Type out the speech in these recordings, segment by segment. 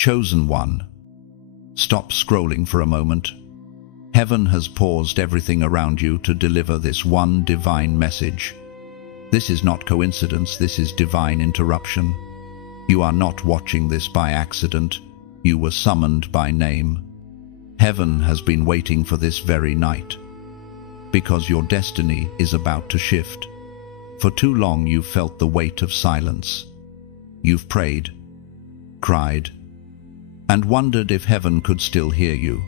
Chosen one. Stop scrolling for a moment. Heaven has paused everything around you to deliver this one divine message. This is not coincidence, this is divine interruption. You are not watching this by accident. You were summoned by name. Heaven has been waiting for this very night, because your destiny is about to shift. For too long you've felt the weight of silence. You've prayed, cried, and wondered if heaven could still hear you.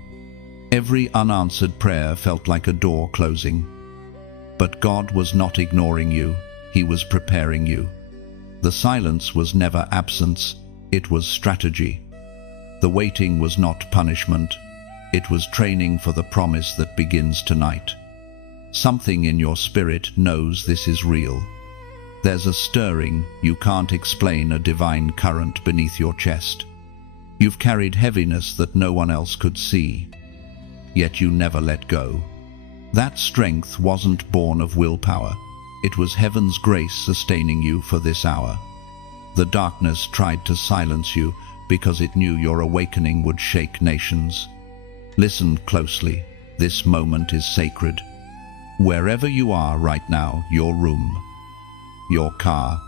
Every unanswered prayer felt like a door closing. But God was not ignoring you, He was preparing you. The silence was never absence, it was strategy. The waiting was not punishment, it was training for the promise that begins tonight. Something in your spirit knows this is real. There's a stirring you can't explain, a divine current beneath your chest. You've carried heaviness that no one else could see, yet you never let go. That strength wasn't born of willpower. It was heaven's grace sustaining you for this hour. The darkness tried to silence you because it knew your awakening would shake nations. Listen closely. This moment is sacred. Wherever you are right now, your room, your car,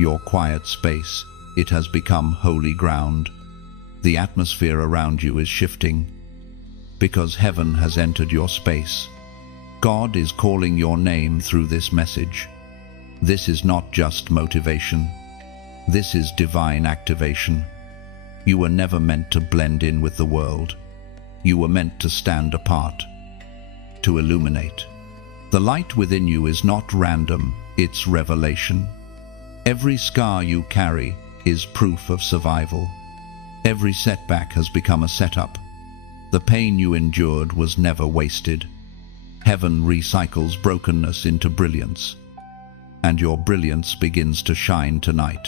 your quiet space, it has become holy ground. The atmosphere around you is shifting because heaven has entered your space. God is calling your name through this message. This is not just motivation. This is divine activation. You were never meant to blend in with the world. You were meant to stand apart, to illuminate. The light within you is not random, it's revelation. Every scar you carry is proof of survival. Every setback has become a setup. The pain you endured was never wasted. Heaven recycles brokenness into brilliance, and your brilliance begins to shine tonight.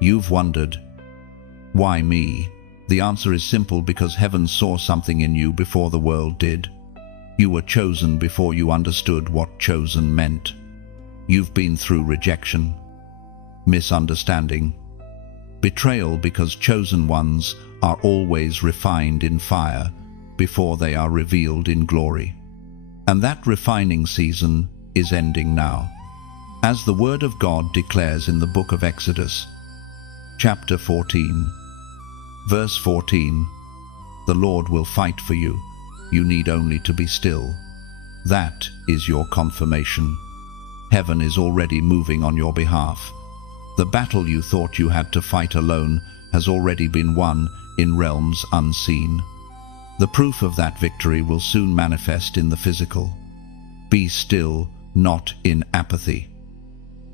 You've wondered, why me? The answer is simple: because heaven saw something in you before the world did. You were chosen before you understood what chosen meant. You've been through rejection, misunderstanding, betrayal, because chosen ones are always refined in fire before they are revealed in glory. And that refining season is ending now. As the Word of God declares in the book of Exodus, chapter 14, verse 14, the Lord will fight for you. You need only to be still. That is your confirmation. Heaven is already moving on your behalf. The battle you thought you had to fight alone has already been won in realms unseen. The proof of that victory will soon manifest in the physical. Be still, not in apathy,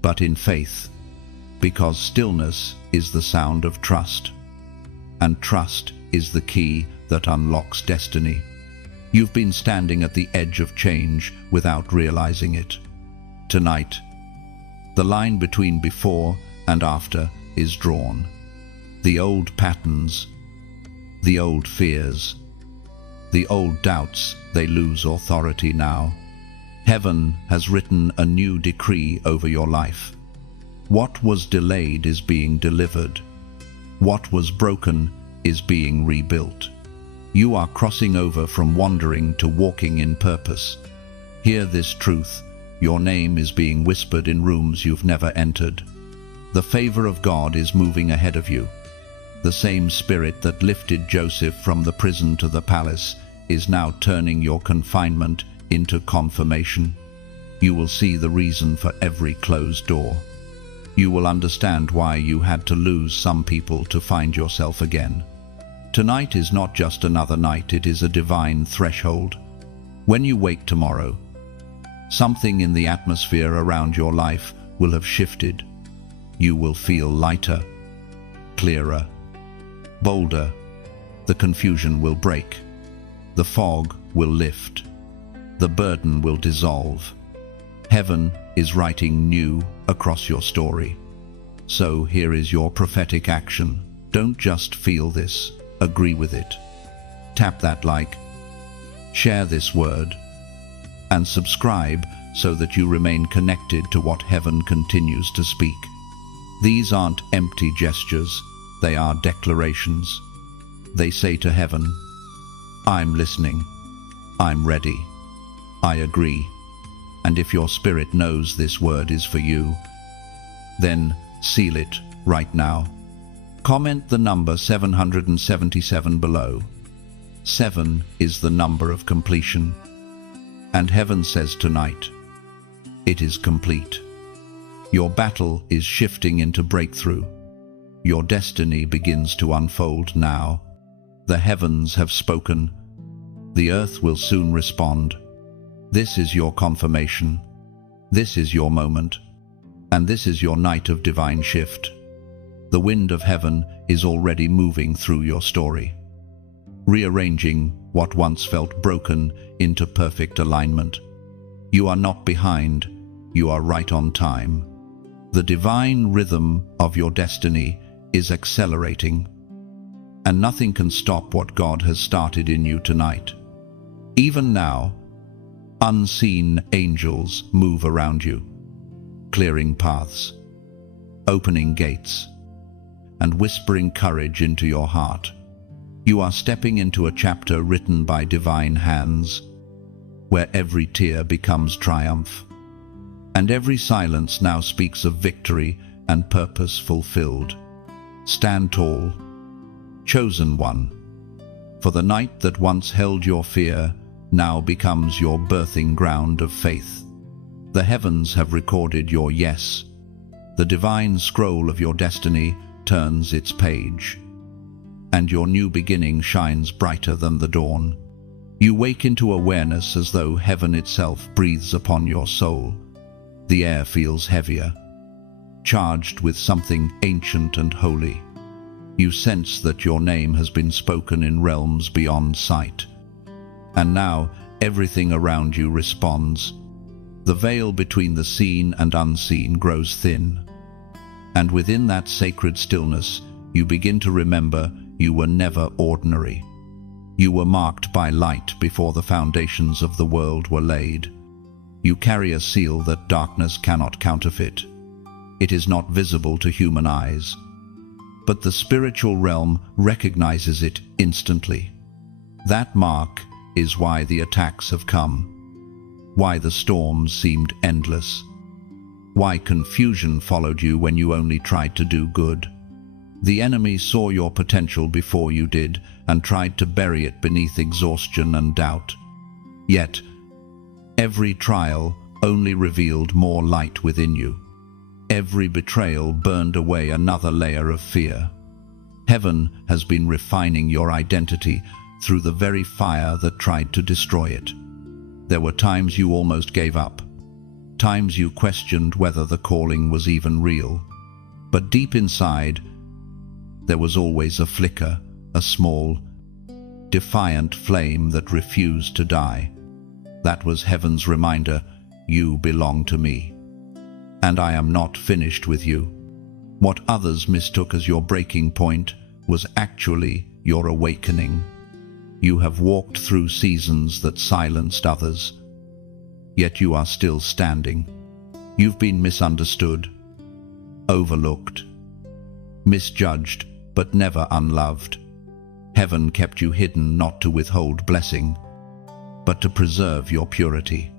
but in faith, because stillness is the sound of trust, and trust is the key that unlocks destiny. You've been standing at the edge of change without realizing it. Tonight, the line between before and after is drawn. The old patterns, the old fears, the old doubts, they lose authority now. Heaven has written a new decree over your life. What was delayed is being delivered. What was broken is being rebuilt. You are crossing over from wandering to walking in purpose. Hear this truth: your name is being whispered in rooms you've never entered. The favor of God is moving ahead of you. The same Spirit that lifted Joseph from the prison to the palace is now turning your confinement into confirmation. You will see the reason for every closed door. You will understand why you had to lose some people to find yourself again. Tonight is not just another night, it is a divine threshold. When you wake tomorrow, something in the atmosphere around your life will have shifted. You will feel lighter, clearer, bolder. The confusion will break. The fog will lift. The burden will dissolve. Heaven is writing new across your story. So here is your prophetic action. Don't just feel this, agree with it. Tap that like, share this word, and subscribe so that you remain connected to what heaven continues to speak. These aren't empty gestures, They are declarations. They say to heaven, I'm listening. I'm ready. I agree. And if your spirit knows this word is for you, then seal it right now. Comment the number 777 below. 7 is the number of completion. And heaven says tonight, it is complete. Your battle is shifting into breakthrough. Your destiny begins to unfold now. The heavens have spoken. The earth will soon respond. This is your confirmation. This is your moment. And this is your night of divine shift. The wind of heaven is already moving through your story, rearranging what once felt broken into perfect alignment. You are not behind. You are right on time. The divine rhythm of your destiny is accelerating, and nothing can stop what God has started in you tonight. Even now, unseen angels move around you, clearing paths, opening gates, and whispering courage into your heart. You are stepping into a chapter written by divine hands, where every tear becomes triumph, and every silence now speaks of victory and purpose fulfilled. Stand tall, chosen one, for the night that once held your fear now becomes your birthing ground of faith. The heavens have recorded your yes. The divine scroll of your destiny turns its page, and your new beginning shines brighter than the dawn. You wake into awareness as though heaven itself breathes upon your soul. The air feels heavier, charged with something ancient and holy. You sense that your name has been spoken in realms beyond sight. And now everything around you responds. The veil between the seen and unseen grows thin. And within that sacred stillness, you begin to remember you were never ordinary. You were marked by light before the foundations of the world were laid. You carry a seal that darkness cannot counterfeit. It is not visible to human eyes, but the spiritual realm recognizes it instantly. That mark is why the attacks have come, why the storms seemed endless, why confusion followed you when you only tried to do good. The enemy saw your potential before you did and tried to bury it beneath exhaustion and doubt. Yet, every trial only revealed more light within you. Every betrayal burned away another layer of fear. Heaven has been refining your identity through the very fire that tried to destroy it. There were times you almost gave up, times you questioned whether the calling was even real. But deep inside, there was always a flicker, a small, defiant flame that refused to die. That was heaven's reminder, you belong to me. And I am not finished with you. What others mistook as your breaking point was actually your awakening. You have walked through seasons that silenced others, yet you are still standing. You've been misunderstood, overlooked, misjudged, but never unloved. Heaven kept you hidden not to withhold blessing, but to preserve your purity.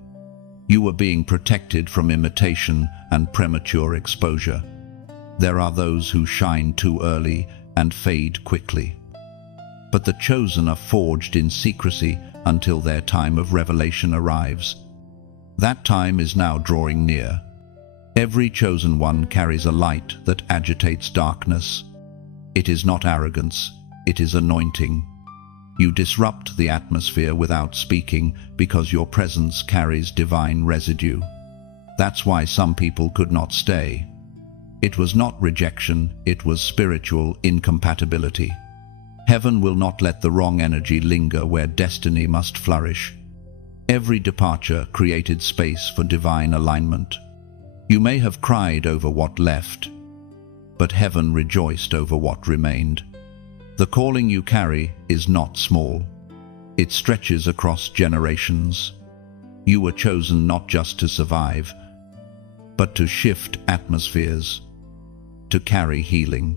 You were being protected from imitation and premature exposure. There are those who shine too early and fade quickly. But the chosen are forged in secrecy until their time of revelation arrives. That time is now drawing near. Every chosen one carries a light that agitates darkness. It is not arrogance, it is anointing. You disrupt the atmosphere without speaking because your presence carries divine residue. That's why some people could not stay. It was not rejection, it was spiritual incompatibility. Heaven will not let the wrong energy linger where destiny must flourish. Every departure created space for divine alignment. You may have cried over what left, but heaven rejoiced over what remained. The calling you carry is not small. It stretches across generations. You were chosen not just to survive, but to shift atmospheres, to carry healing,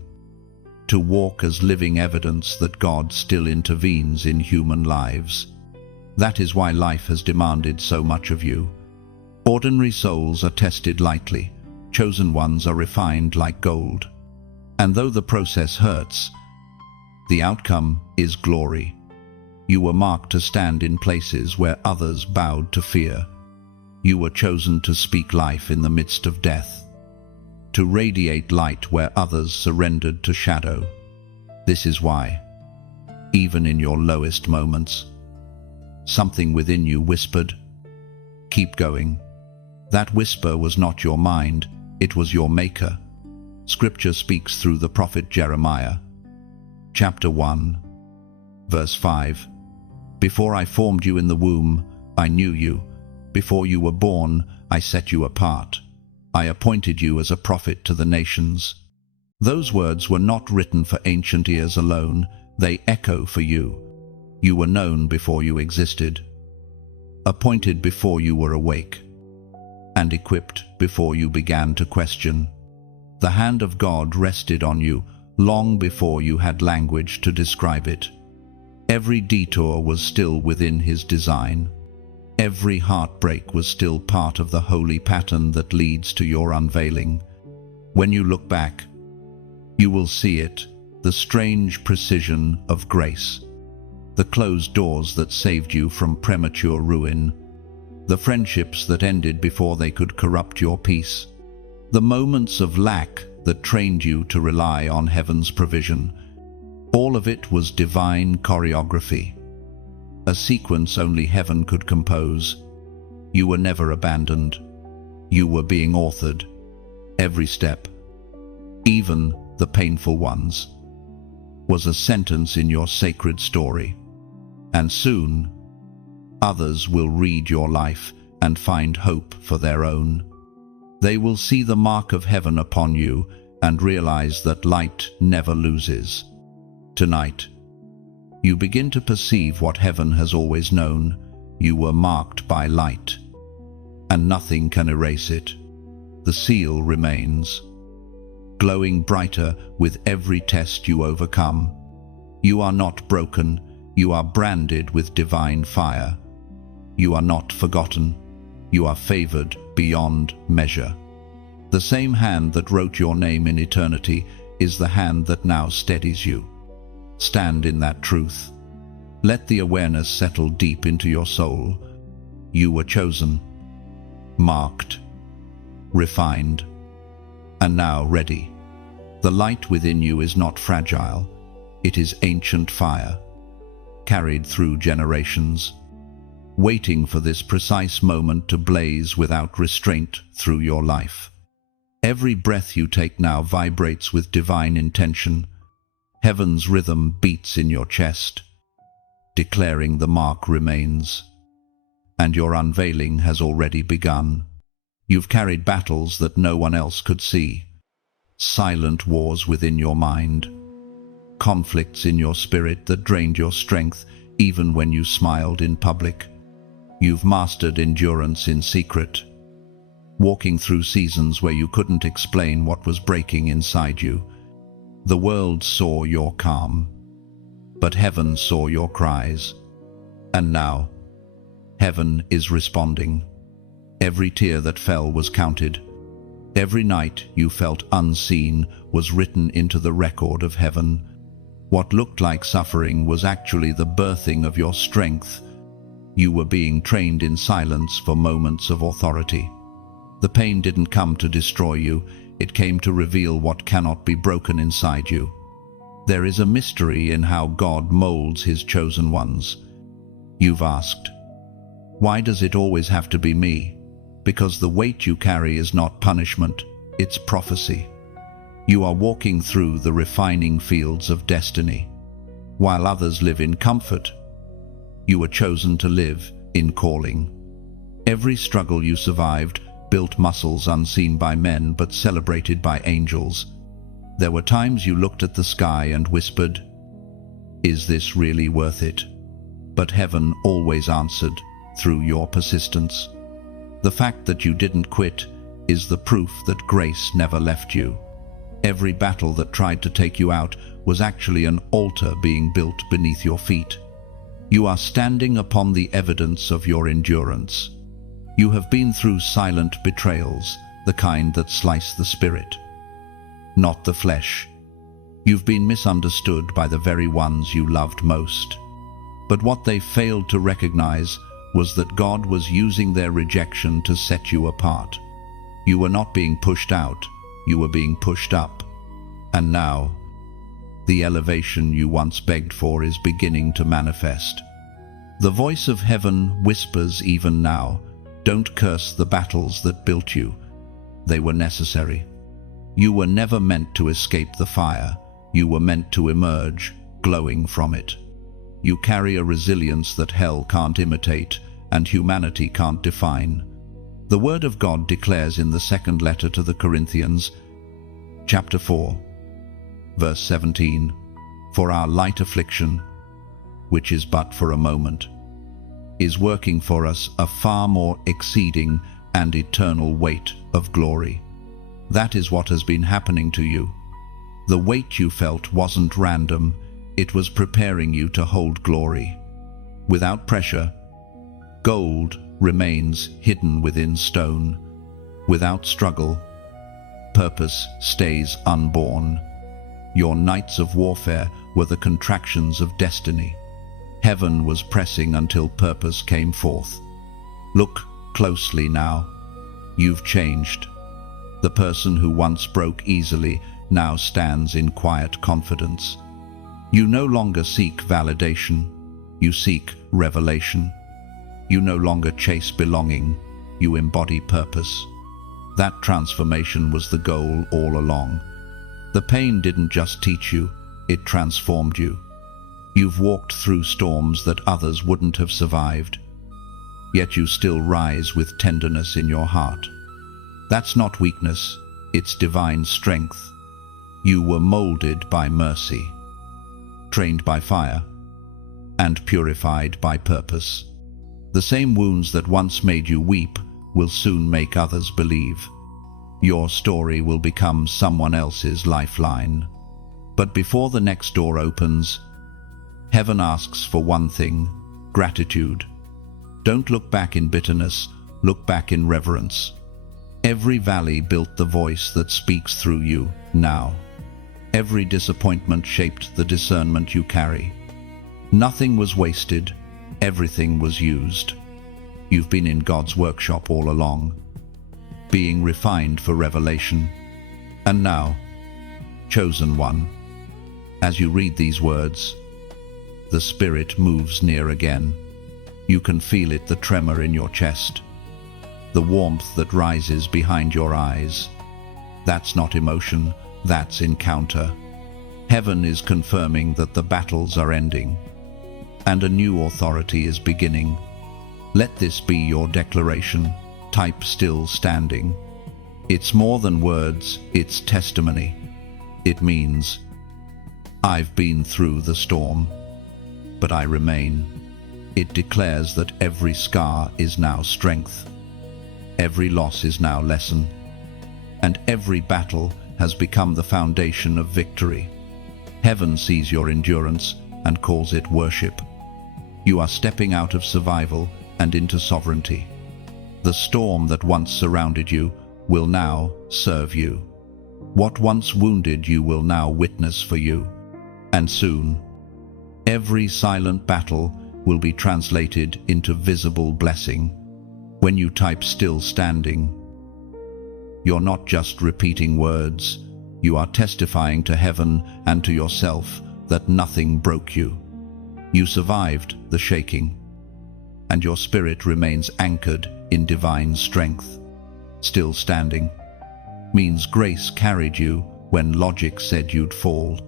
to walk as living evidence that God still intervenes in human lives. That is why life has demanded so much of you. Ordinary souls are tested lightly, chosen ones are refined like gold. And though the process hurts, the outcome is glory. You were marked to stand in places where others bowed to fear. You were chosen to speak life in the midst of death, to radiate light where others surrendered to shadow. This is why, even in your lowest moments, something within you whispered, "Keep going." That whisper was not your mind, it was your maker. Scripture speaks through the prophet Jeremiah. Chapter 1, verse 5. "Before I formed you in the womb, I knew you. Before you were born, I set you apart. I appointed you as a prophet to the nations." Those words were not written for ancient ears alone, they echo for you. You were known before you existed, appointed before you were awake, and equipped before you began to question. The hand of God rested on you long before you had language to describe it. Every detour was still within His design. Every heartbreak was still part of the holy pattern that leads to your unveiling. When you look back, you will see it, the strange precision of grace, the closed doors that saved you from premature ruin, the friendships that ended before they could corrupt your peace, the moments of lack that trained you to rely on heaven's provision. All of it was divine choreography, a sequence only heaven could compose. You were never abandoned. You were being authored. Every step, even the painful ones, was a sentence in your sacred story. And soon, others will read your life and find hope for their own. They will see the mark of heaven upon you and realize that light never loses. Tonight, you begin to perceive what heaven has always known. You were marked by light, and nothing can erase it. The seal remains, glowing brighter with every test you overcome. You are not broken, you are branded with divine fire. You are not forgotten, you are favored beyond measure. The same hand that wrote your name in eternity is the hand that now steadies you. Stand in that truth. Let the awareness settle deep into your soul. You were chosen, marked, refined, and now ready. The light within you is not fragile. It is ancient fire, carried through generations, waiting for this precise moment to blaze without restraint through your life. Every breath you take now vibrates with divine intention. Heaven's rhythm beats in your chest, declaring the mark remains. And your unveiling has already begun. You've carried battles that no one else could see, silent wars within your mind, conflicts in your spirit that drained your strength even when you smiled in public. You've mastered endurance in secret, walking through seasons where you couldn't explain what was breaking inside you. The world saw your calm, but heaven saw your cries. And now, heaven is responding. Every tear that fell was counted. Every night you felt unseen was written into the record of heaven. What looked like suffering was actually the birthing of your strength. You were being trained in silence for moments of authority. The pain didn't come to destroy you, it came to reveal what cannot be broken inside you. There is a mystery in how God molds His chosen ones. You've asked, why does it always have to be me? Because the weight you carry is not punishment, it's prophecy. You are walking through the refining fields of destiny. While others live in comfort, you were chosen to live in calling. Every struggle you survived built muscles unseen by men but celebrated by angels. There were times you looked at the sky and whispered, "Is this really worth it?" But heaven always answered through your persistence. The fact that you didn't quit is the proof that grace never left you. Every battle that tried to take you out was actually an altar being built beneath your feet. You are standing upon the evidence of your endurance. You have been through silent betrayals, the kind that slice the spirit, not the flesh. You've been misunderstood by the very ones you loved most. But what they failed to recognize was that God was using their rejection to set you apart. You were not being pushed out, you were being pushed up. And now, the elevation you once begged for is beginning to manifest. The voice of heaven whispers even now, don't curse the battles that built you. They were necessary. You were never meant to escape the fire. You were meant to emerge, glowing from it. You carry a resilience that hell can't imitate and humanity can't define. The Word of God declares in the second letter to the Corinthians, chapter 4, verse 17, "For our light affliction, which is but for a moment, is working for us a far more exceeding and eternal weight of glory." That is what has been happening to you. The weight you felt wasn't random, it was preparing you to hold glory. Without pressure, gold remains hidden within stone. Without struggle, purpose stays unborn. Your nights of warfare were the contractions of destiny. Heaven was pressing until purpose came forth. Look closely now. You've changed. The person who once broke easily now stands in quiet confidence. You no longer seek validation, you seek revelation. You no longer chase belonging, you embody purpose. That transformation was the goal all along. The pain didn't just teach you, it transformed you. You've walked through storms that others wouldn't have survived, yet you still rise with tenderness in your heart. That's not weakness, it's divine strength. You were molded by mercy, trained by fire, and purified by purpose. The same wounds that once made you weep will soon make others believe. Your story will become someone else's lifeline. But before the next door opens, heaven asks for one thing: gratitude. Don't look back in bitterness, look back in reverence. Every valley built the voice that speaks through you now. Every disappointment shaped the discernment you carry. Nothing was wasted, everything was used. You've been in God's workshop all along, being refined for revelation. And now, chosen one, as you read these words, the Spirit moves near again. You can feel it, the tremor in your chest, the warmth that rises behind your eyes. That's not emotion, that's encounter. Heaven is confirming that the battles are ending, and a new authority is beginning. Let this be your declaration. Type still standing. It's more than words, it's testimony. It means, I've been through the storm, but I remain. It declares that every scar is now strength, every loss is now lesson, and every battle has become the foundation of victory. Heaven sees your endurance and calls it worship. You are stepping out of survival and into sovereignty. The storm that once surrounded you will now serve you. What once wounded you will now witness for you. And soon, every silent battle will be translated into visible blessing. When you type still standing, you're not just repeating words, you are testifying to heaven and to yourself that nothing broke you. You survived the shaking, and your spirit remains anchored in divine strength. Still standing means grace carried you when logic said you'd fall.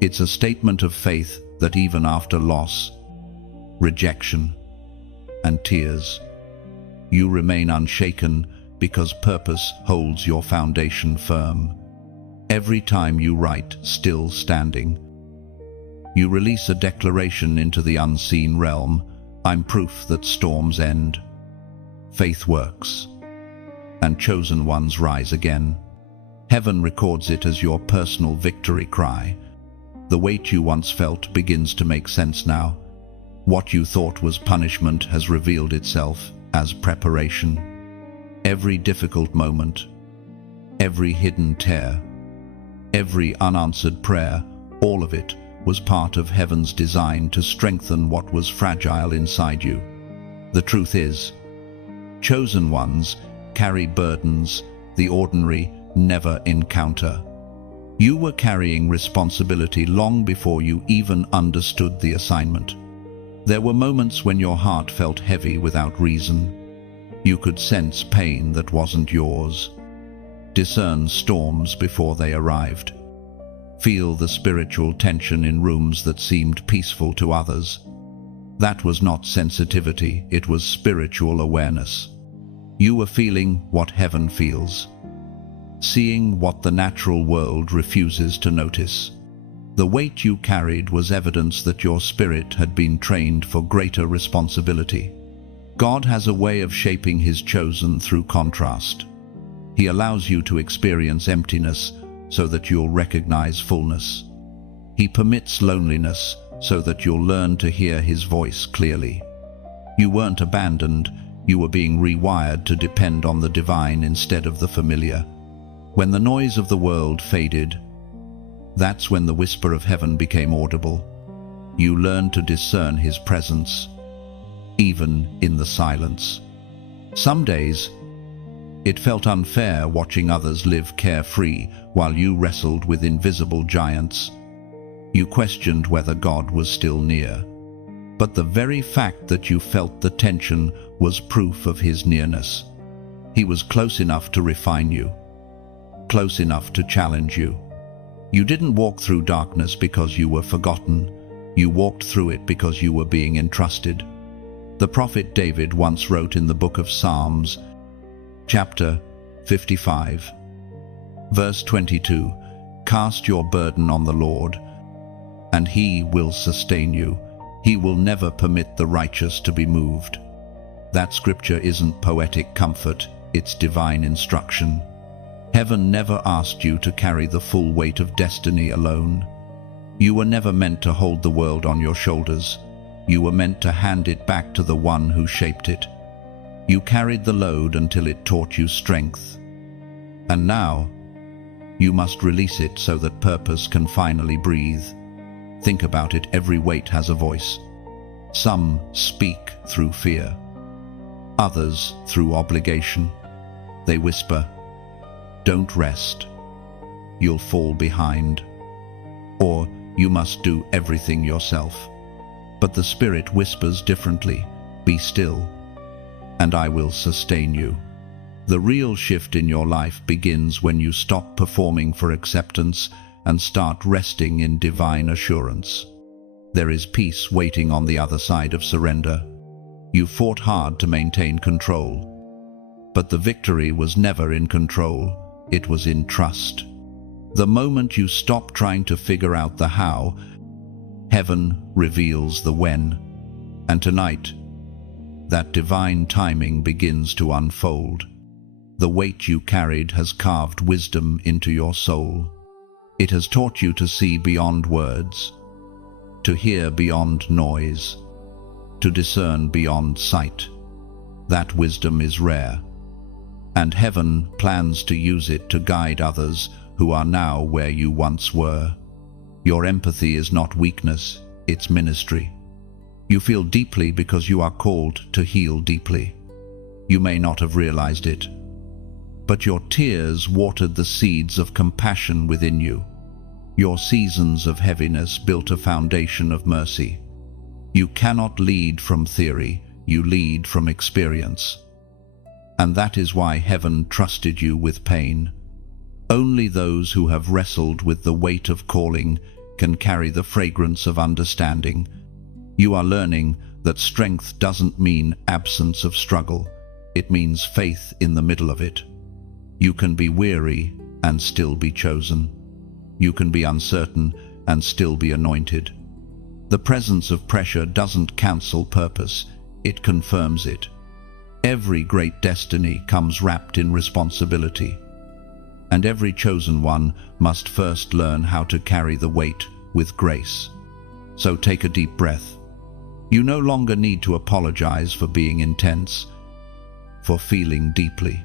It's a statement of faith that even after loss, rejection, and tears, you remain unshaken because purpose holds your foundation firm. Every time you write still standing, you release a declaration into the unseen realm. I'm proof that storms end, faith works, and chosen ones rise again. Heaven records it as your personal victory cry. The weight you once felt begins to make sense now. What you thought was punishment has revealed itself as preparation. Every difficult moment, every hidden tear, every unanswered prayer, all of it was part of heaven's design to strengthen what was fragile inside you. The truth is, chosen ones carry burdens the ordinary never encounter. You were carrying responsibility long before you even understood the assignment. There were moments when your heart felt heavy without reason. You could sense pain that wasn't yours, discern storms before they arrived, feel the spiritual tension in rooms that seemed peaceful to others. That was not sensitivity, it was spiritual awareness. You were feeling what heaven feels, seeing what the natural world refuses to notice. The weight you carried was evidence that your spirit had been trained for greater responsibility. God has a way of shaping His chosen through contrast. He allows you to experience emptiness so that you'll recognize fullness. He permits loneliness so that you'll learn to hear His voice clearly. You weren't abandoned, you were being rewired to depend on the divine instead of the familiar. When the noise of the world faded, that's when the whisper of heaven became audible. You learned to discern His presence, even in the silence. Some days, it felt unfair watching others live carefree while you wrestled with invisible giants. You questioned whether God was still near. But the very fact that you felt the tension was proof of His nearness. He was close enough to refine you, close enough to challenge you. You didn't walk through darkness because you were forgotten. You walked through it because you were being entrusted. The prophet David once wrote in the book of Psalms, chapter 55, verse 22, "Cast your burden on the Lord, and He will sustain you. He will never permit the righteous to be moved." That scripture isn't poetic comfort, it's divine instruction. Heaven never asked you to carry the full weight of destiny alone. You were never meant to hold the world on your shoulders. You were meant to hand it back to the one who shaped it. You carried the load until it taught you strength. And now, you must release it so that purpose can finally breathe. Think about it, every weight has a voice. Some speak through fear, others through obligation. They whisper, "Don't rest, you'll fall behind," or "You must do everything yourself." But the Spirit whispers differently, "Be still, and I will sustain you." The real shift in your life begins when you stop performing for acceptance and start resting in divine assurance. There is peace waiting on the other side of surrender. You fought hard to maintain control, but the victory was never in control, it was in trust. The moment you stop trying to figure out the how, heaven reveals the when. And tonight, that divine timing begins to unfold. The weight you carried has carved wisdom into your soul. It has taught you to see beyond words, to hear beyond noise, to discern beyond sight. That wisdom is rare, and heaven plans to use it to guide others who are now where you once were. Your empathy is not weakness, it's ministry. You feel deeply because you are called to heal deeply. You may not have realized it, but your tears watered the seeds of compassion within you. Your seasons of heaviness built a foundation of mercy. You cannot lead from theory, you lead from experience. And that is why heaven trusted you with pain. Only those who have wrestled with the weight of calling can carry the fragrance of understanding. You are learning that strength doesn't mean absence of struggle. It means faith in the middle of it. You can be weary and still be chosen. You can be uncertain and still be anointed. The presence of pressure doesn't cancel purpose, it confirms it. Every great destiny comes wrapped in responsibility. And every chosen one must first learn how to carry the weight with grace. So take a deep breath. You no longer need to apologize for being intense, for feeling deeply,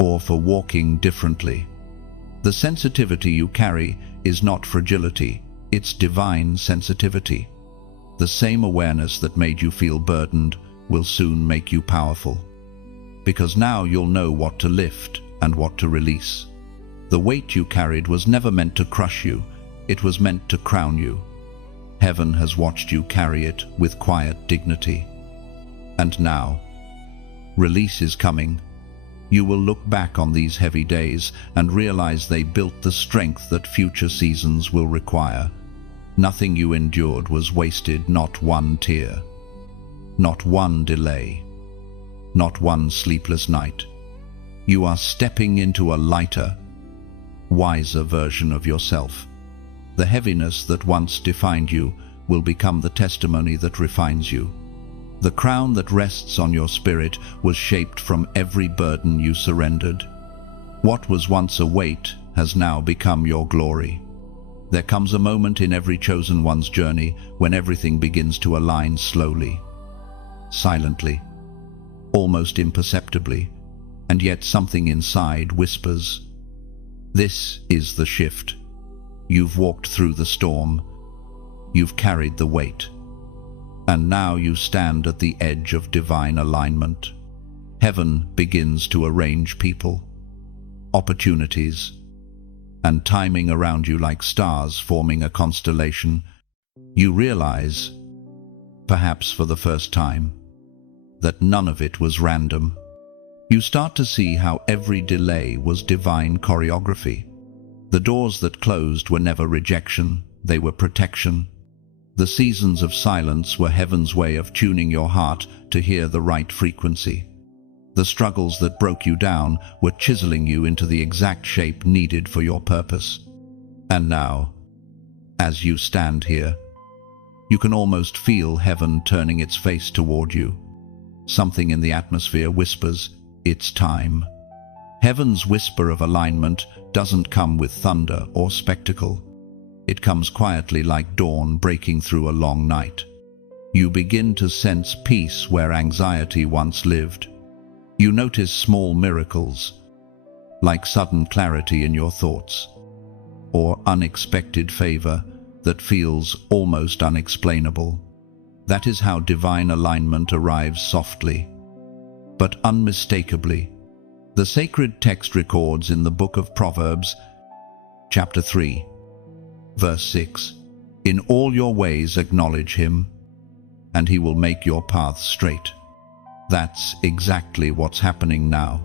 or for walking differently. The sensitivity you carry is not fragility, it's divine sensitivity. The same awareness that made you feel burdened will soon make you powerful. Because now you'll know what to lift and what to release. The weight you carried was never meant to crush you, it was meant to crown you. Heaven has watched you carry it with quiet dignity. And now, release is coming. You will look back on these heavy days and realize they built the strength that future seasons will require. Nothing you endured was wasted, not one tear, not one delay, not one sleepless night. You are stepping into a lighter, wiser version of yourself. The heaviness that once defined you will become the testimony that refines you. The crown that rests on your spirit was shaped from every burden you surrendered. What was once a weight has now become your glory. There comes a moment in every chosen one's journey when everything begins to align slowly, silently, almost imperceptibly, and yet something inside whispers, "This is the shift." You've walked through the storm. You've carried the weight. And now you stand at the edge of divine alignment. Heaven begins to arrange people, opportunities, and timing around you like stars forming a constellation. You realize, perhaps for the first time, that none of it was random. You start to see how every delay was divine choreography. The doors that closed were never rejection, they were protection. The seasons of silence were heaven's way of tuning your heart to hear the right frequency. The struggles that broke you down were chiseling you into the exact shape needed for your purpose. And now, as you stand here, you can almost feel heaven turning its face toward you. Something in the atmosphere whispers, "It's time." Heaven's whisper of alignment doesn't come with thunder or spectacle. It comes quietly like dawn breaking through a long night. You begin to sense peace where anxiety once lived. You notice small miracles, like sudden clarity in your thoughts, or unexpected favor that feels almost unexplainable. That is how divine alignment arrives softly, but unmistakably. The sacred text records in the book of Proverbs, chapter 3, verse 6, "In all your ways acknowledge him, and he will make your paths straight." That's exactly what's happening now.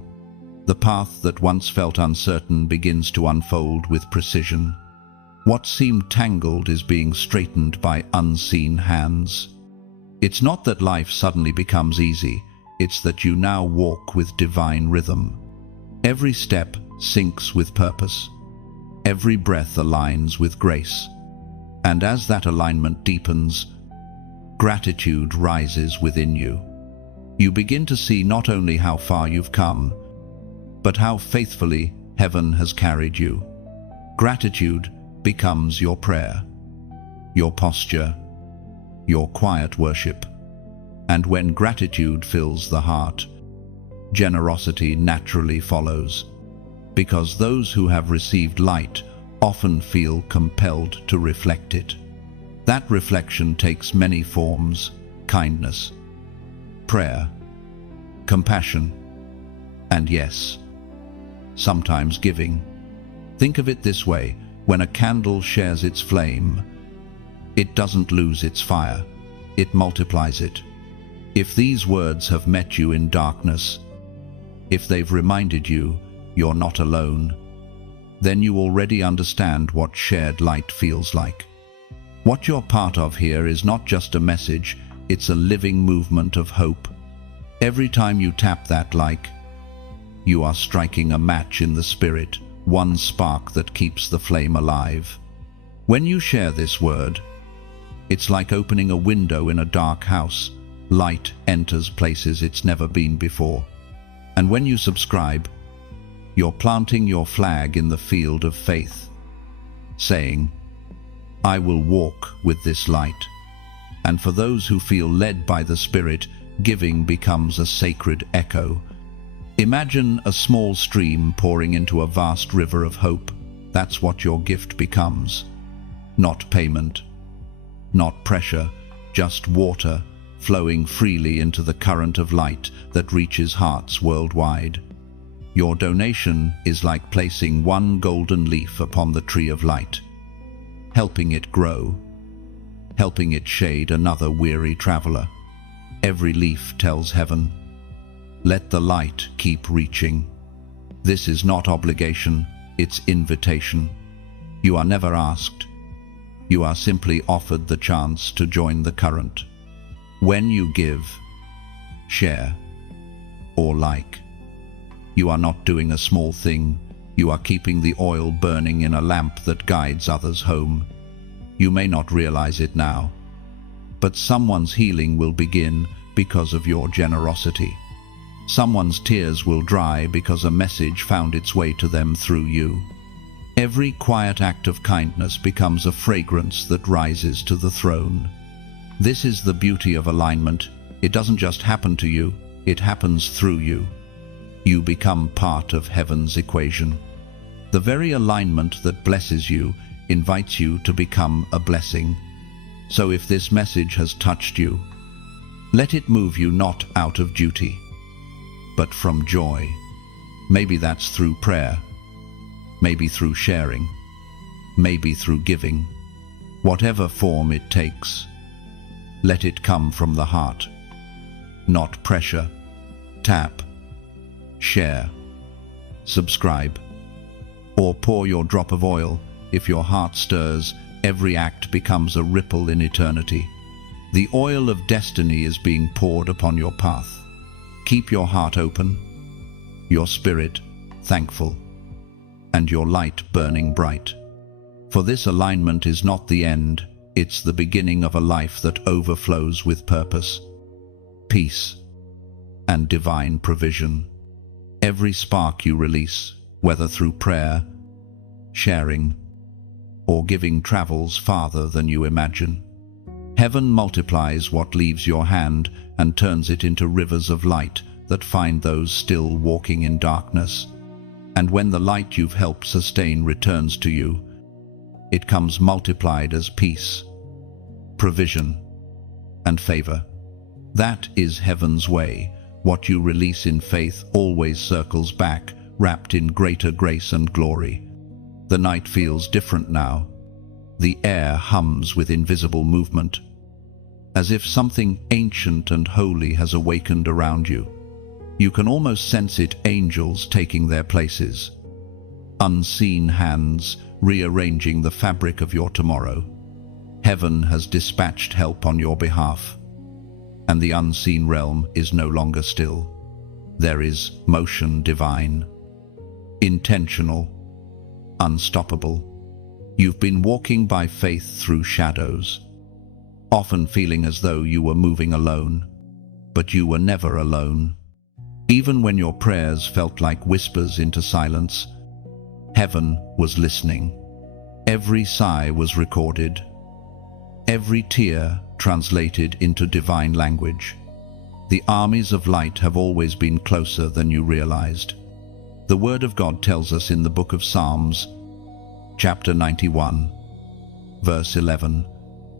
The path that once felt uncertain begins to unfold with precision. What seemed tangled is being straightened by unseen hands. It's not that life suddenly becomes easy, it's that you now walk with divine rhythm. Every step syncs with purpose. Every breath aligns with grace. And as that alignment deepens, gratitude rises within you. You begin to see not only how far you've come, but how faithfully heaven has carried you. Gratitude becomes your prayer, your posture, your quiet worship. And when gratitude fills the heart, generosity naturally follows, because those who have received light often feel compelled to reflect it. That reflection takes many forms: kindness, prayer, compassion, and yes, sometimes giving. Think of it this way: when a candle shares its flame, it doesn't lose its fire, it multiplies it. If these words have met you in darkness, if they've reminded you you're not alone, then you already understand what shared light feels like. What you're part of here is not just a message, it's a living movement of hope. Every time you tap that like, you are striking a match in the spirit, one spark that keeps the flame alive. When you share this word, it's like opening a window in a dark house. Light enters places it's never been before. And when you subscribe, you're planting your flag in the field of faith, saying, I will walk with this light. And for those who feel led by the Spirit, giving becomes a sacred echo. Imagine a small stream pouring into a vast river of hope. That's what your gift becomes. Not payment, not pressure, just water flowing freely into the current of light that reaches hearts worldwide. Your donation is like placing one golden leaf upon the tree of light, helping it grow, helping it shade another weary traveler. Every leaf tells heaven, let the light keep reaching. This is not obligation, it's invitation. You are never asked. You are simply offered the chance to join the current. When you give, share, or like, you are not doing a small thing. You are keeping the oil burning in a lamp that guides others home. You may not realize it now, but someone's healing will begin because of your generosity. Someone's tears will dry because a message found its way to them through you. Every quiet act of kindness becomes a fragrance that rises to the throne. This is the beauty of alignment. It doesn't just happen to you, it happens through you. You become part of heaven's equation. The very alignment that blesses you invites you to become a blessing. So if this message has touched you, let it move you not out of duty, but from joy. Maybe that's through prayer, maybe through sharing, maybe through giving. Whatever form it takes, let it come from the heart. Not pressure. Tap, share, subscribe, or pour your drop of oil. If your heart stirs, every act becomes a ripple in eternity. The oil of destiny is being poured upon your path. Keep your heart open, your spirit thankful, and your light burning bright. For this alignment is not the end, it's the beginning of a life that overflows with purpose, peace, and divine provision. Every spark you release, whether through prayer, sharing, or giving, travels farther than you imagine. Heaven multiplies what leaves your hand and turns it into rivers of light that find those still walking in darkness. And when the light you've helped sustain returns to you, it comes multiplied as peace, provision, and favor. That is heaven's way. What you release in faith always circles back, wrapped in greater grace and glory. The night feels different now. The air hums with invisible movement, as if something ancient and holy has awakened around you. You can almost sense it, angels taking their places, unseen hands rearranging the fabric of your tomorrow. Heaven has dispatched help on your behalf, and the unseen realm is no longer still. There is motion divine, intentional, unstoppable. You've been walking by faith through shadows, often feeling as though you were moving alone, but you were never alone. Even when your prayers felt like whispers into silence, heaven was listening. Every sigh was recorded, every tear translated into divine language. The armies of light have always been closer than you realized. The Word of God tells us in the book of Psalms, chapter 91, verse 11,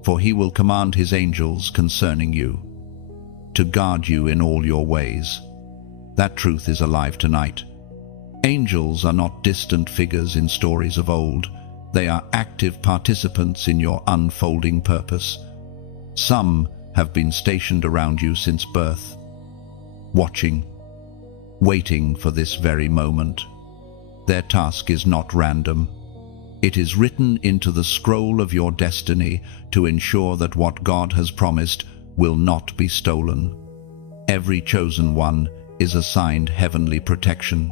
"For he will command his angels concerning you, to guard you in all your ways." That truth is alive tonight. Angels are not distant figures in stories of old. They are active participants in your unfolding purpose. Some have been stationed around you since birth, watching, waiting for this very moment. Their task is not random. It is written into the scroll of your destiny to ensure that what God has promised will not be stolen. Every chosen one is assigned heavenly protection.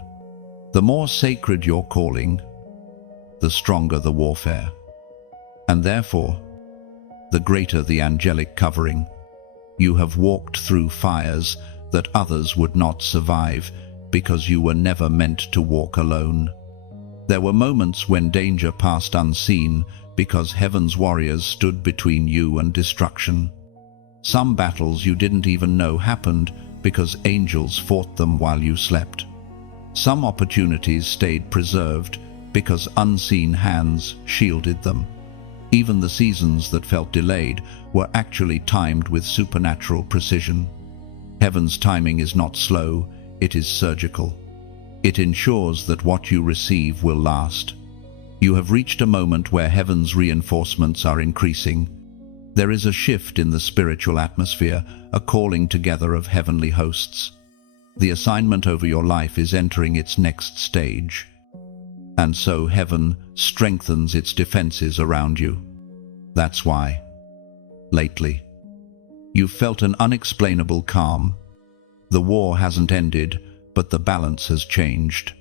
The more sacred your calling, the stronger the warfare, and therefore, the greater the angelic covering. You have walked through fires that others would not survive because you were never meant to walk alone. There were moments when danger passed unseen because heaven's warriors stood between you and destruction. Some battles you didn't even know happened because angels fought them while you slept. Some opportunities stayed preserved because unseen hands shielded them. Even the seasons that felt delayed were actually timed with supernatural precision. Heaven's timing is not slow, it is surgical. It ensures that what you receive will last. You have reached a moment where heaven's reinforcements are increasing. There is a shift in the spiritual atmosphere, a calling together of heavenly hosts. The assignment over your life is entering its next stage. And so heaven strengthens its defenses around you. That's why, lately, you've felt an unexplainable calm. The war hasn't ended, but the balance has changed.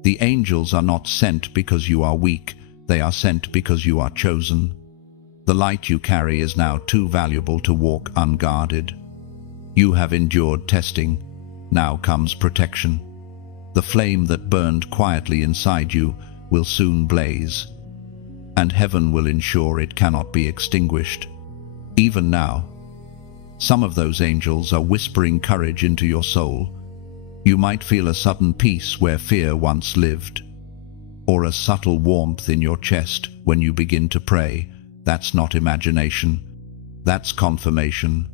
The angels are not sent because you are weak, they are sent because you are chosen. The light you carry is now too valuable to walk unguarded. You have endured testing, now comes protection. The flame that burned quietly inside you will soon blaze, and heaven will ensure it cannot be extinguished. Even now, some of those angels are whispering courage into your soul. You might feel a sudden peace where fear once lived, or a subtle warmth in your chest when you begin to pray. That's not imagination, that's confirmation.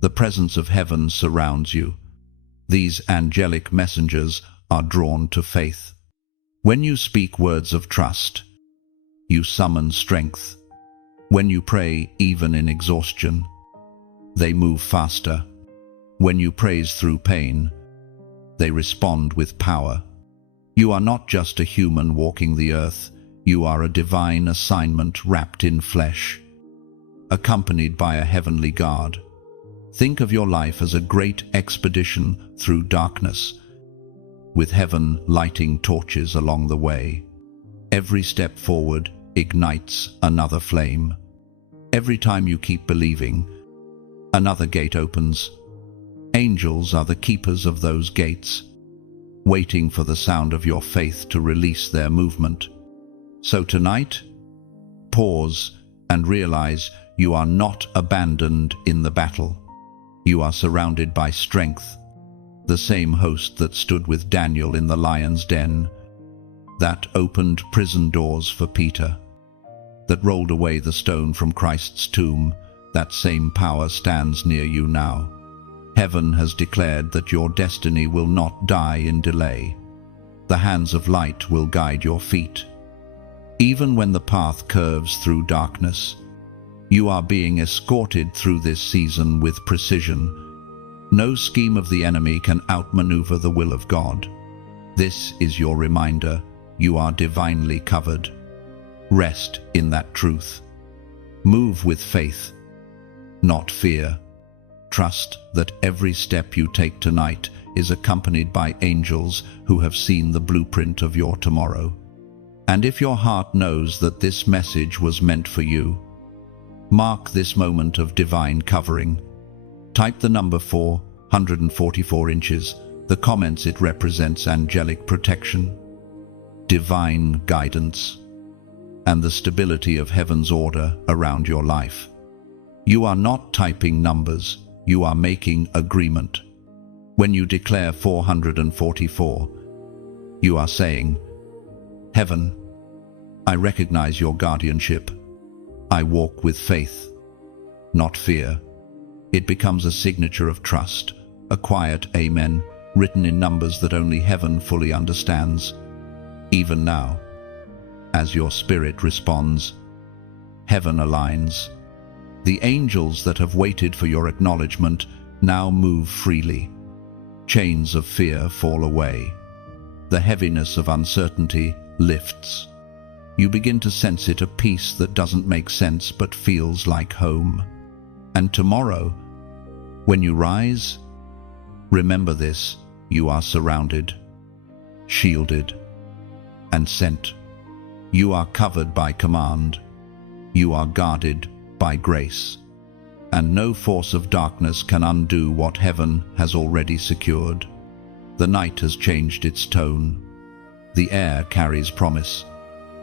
The presence of heaven surrounds you. These angelic messengers are drawn to faith. When you speak words of trust, you summon strength. When you pray, even in exhaustion, they move faster. When you praise through pain, they respond with power. You are not just a human walking the earth, you are a divine assignment wrapped in flesh, accompanied by a heavenly guard. Think of your life as a great expedition through darkness, with heaven lighting torches along the way. Every step forward ignites another flame. Every time you keep believing, another gate opens. Angels are the keepers of those gates, waiting for the sound of your faith to release their movement. So tonight, pause and realize you are not abandoned in the battle. You are surrounded by strength, the same host that stood with Daniel in the lion's den, that opened prison doors for Peter, that rolled away the stone from Christ's tomb. That same power stands near you now. Heaven has declared that your destiny will not die in delay. The hands of light will guide your feet. Even when the path curves through darkness, you are being escorted through this season with precision. No scheme of the enemy can outmaneuver the will of God. This is your reminder, you are divinely covered. Rest in that truth. Move with faith, not fear. Trust that every step you take tonight is accompanied by angels who have seen the blueprint of your tomorrow. And if your heart knows that this message was meant for you, mark this moment of divine covering. Type the number 444 inches. The comments it represents angelic protection, divine guidance, and the stability of heaven's order around your life. You are not typing numbers, you are making agreement. When you declare 444, you are saying, Heaven, I recognize your guardianship. I walk with faith, not fear. It becomes a signature of trust, a quiet amen, written in numbers that only heaven fully understands. Even now, as your spirit responds, heaven aligns. The angels that have waited for your acknowledgement now move freely. Chains of fear fall away. The heaviness of uncertainty lifts. You begin to sense it, a peace that doesn't make sense but feels like home. And tomorrow, when you rise, remember this: you are surrounded, shielded, and sent. You are covered by command. You are guarded by grace. And no force of darkness can undo what heaven has already secured. The night has changed its tone. The air carries promise.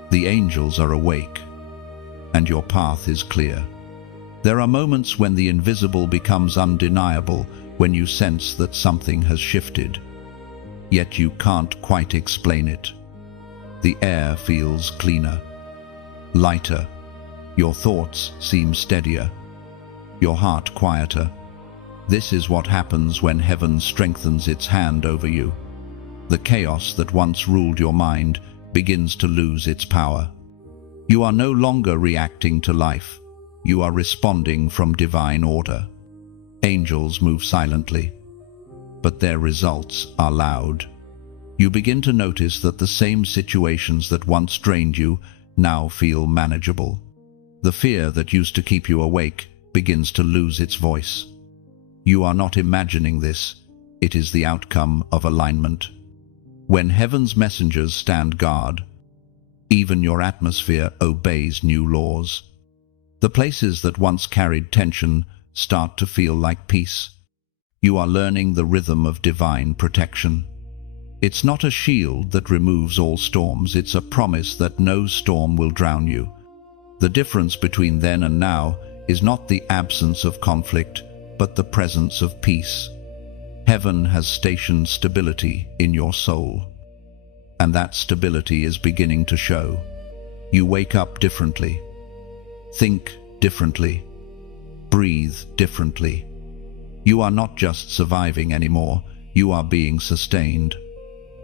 The angels are awake, and your path is clear. There are moments when the invisible becomes undeniable, when you sense that something has shifted, yet you can't quite explain it. The air feels cleaner, lighter. Your thoughts seem steadier, your heart quieter. This is what happens when heaven strengthens its hand over you. The chaos that once ruled your mind begins to lose its power. You are no longer reacting to life. You are responding from divine order. Angels move silently, but their results are loud. You begin to notice that the same situations that once drained you now feel manageable. The fear that used to keep you awake begins to lose its voice. You are not imagining this. It is the outcome of alignment. When heaven's messengers stand guard, even your atmosphere obeys new laws. The places that once carried tension start to feel like peace. You are learning the rhythm of divine protection. It's not a shield that removes all storms, it's a promise that no storm will drown you. The difference between then and now is not the absence of conflict, but the presence of peace. Heaven has stationed stability in your soul, and that stability is beginning to show. You wake up differently, think differently, breathe differently. You are not just surviving anymore, you are being sustained.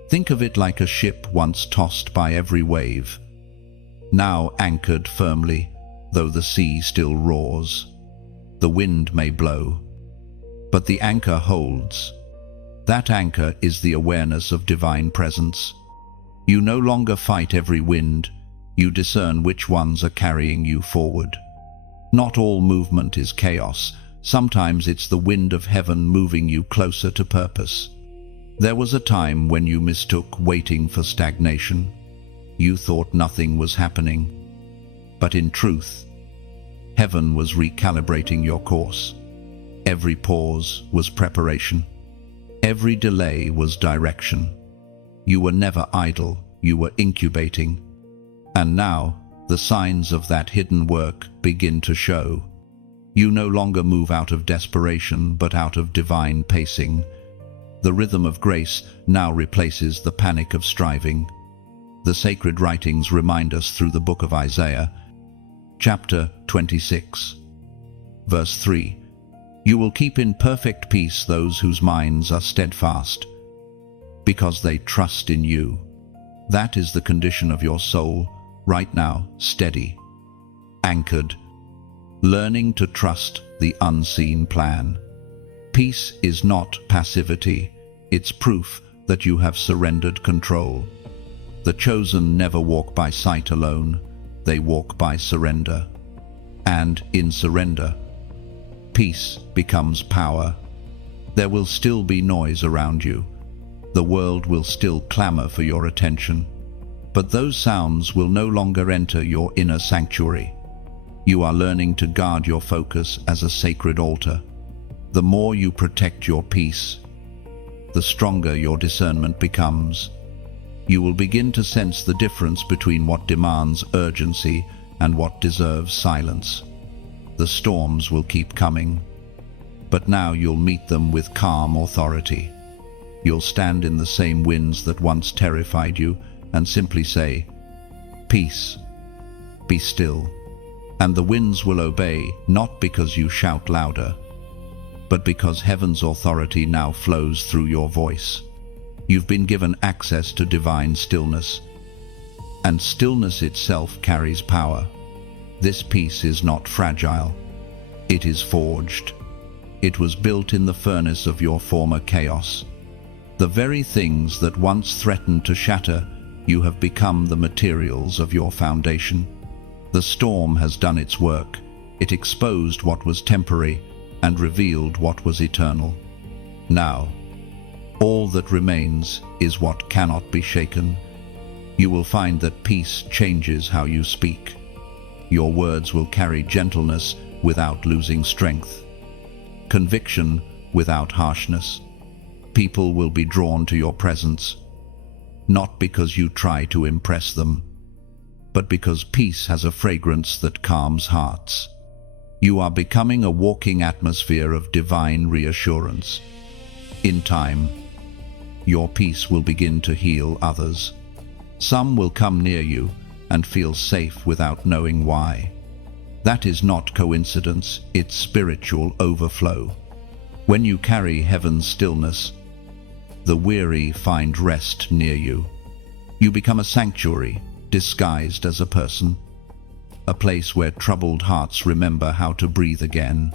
Think of it like a ship once tossed by every wave, now anchored firmly, though the sea still roars. The wind may blow, but the anchor holds. That anchor is the awareness of divine presence. You no longer fight every wind, you discern which ones are carrying you forward. Not all movement is chaos. Sometimes it's the wind of heaven moving you closer to purpose. There was a time when you mistook waiting for stagnation. You thought nothing was happening. But in truth, heaven was recalibrating your course. Every pause was preparation. Every delay was direction. You were never idle, you were incubating. And now, the signs of that hidden work begin to show. You no longer move out of desperation, but out of divine pacing. The rhythm of grace now replaces the panic of striving. The sacred writings remind us through the book of Isaiah, chapter 26, verse 3, "You will keep in perfect peace those whose minds are steadfast, because they trust in you." That is the condition of your soul right now, steady, anchored, learning to trust the unseen plan. Peace is not passivity, it's proof that you have surrendered control. The chosen never walk by sight alone, they walk by surrender. And in surrender, peace becomes power. There will still be noise around you. The world will still clamor for your attention. But those sounds will no longer enter your inner sanctuary. You are learning to guard your focus as a sacred altar. The more you protect your peace, the stronger your discernment becomes. You will begin to sense the difference between what demands urgency and what deserves silence. The storms will keep coming, but now you'll meet them with calm authority. You'll stand in the same winds that once terrified you and simply say, "Peace, be still." And the winds will obey, not because you shout louder, but because heaven's authority now flows through your voice. You've been given access to divine stillness, and stillness itself carries power. This peace is not fragile. It is forged. It was built in the furnace of your former chaos. The very things that once threatened to shatter, you have become the materials of your foundation. The storm has done its work. It exposed what was temporary and revealed what was eternal. Now, all that remains is what cannot be shaken. You will find that peace changes how you speak. Your words will carry gentleness without losing strength, conviction without harshness. People will be drawn to your presence, not because you try to impress them, but because peace has a fragrance that calms hearts. You are becoming a walking atmosphere of divine reassurance. In time, your peace will begin to heal others. Some will come near you and feel safe without knowing why. That is not coincidence, it's spiritual overflow. When you carry heaven's stillness, the weary find rest near you. You become a sanctuary, disguised as a person, a place where troubled hearts remember how to breathe again.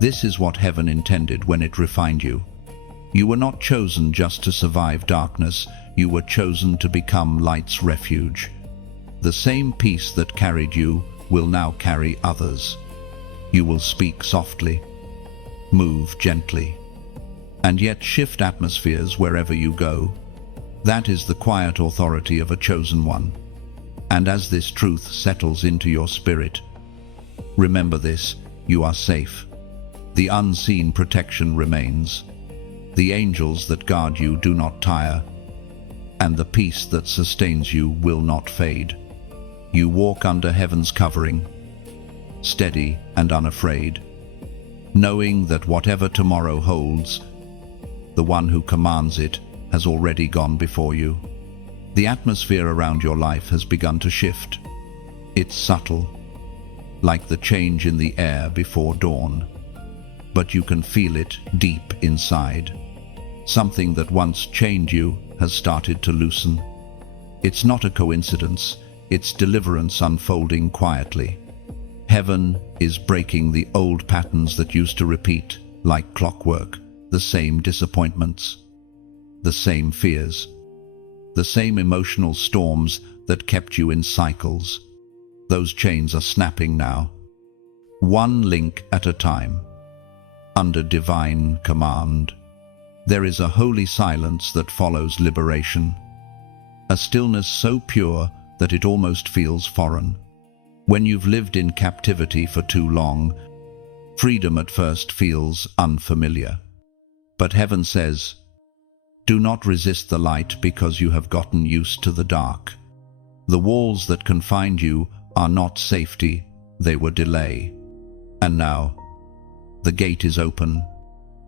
This is what heaven intended when it refined you. You were not chosen just to survive darkness, you were chosen to become light's refuge. The same peace that carried you will now carry others. You will speak softly, move gently, and yet shift atmospheres wherever you go. That is the quiet authority of a chosen one. And as this truth settles into your spirit, remember this: you are safe. The unseen protection remains. The angels that guard you do not tire, and the peace that sustains you will not fade. You walk under heaven's covering, steady and unafraid, knowing that whatever tomorrow holds, the one who commands it has already gone before you. The atmosphere around your life has begun to shift. It's subtle, like the change in the air before dawn, but you can feel it deep inside. Something that once chained you has started to loosen. It's not a coincidence, it's deliverance unfolding quietly. Heaven is breaking the old patterns that used to repeat like clockwork, the same disappointments, the same fears, the same emotional storms that kept you in cycles. Those chains are snapping now, one link at a time, under divine command. There is a holy silence that follows liberation, a stillness so pure that it almost feels foreign. When you've lived in captivity for too long, freedom at first feels unfamiliar. But heaven says, do not resist the light because you have gotten used to the dark. The walls that confined you are not safety, they were delay. And now, the gate is open.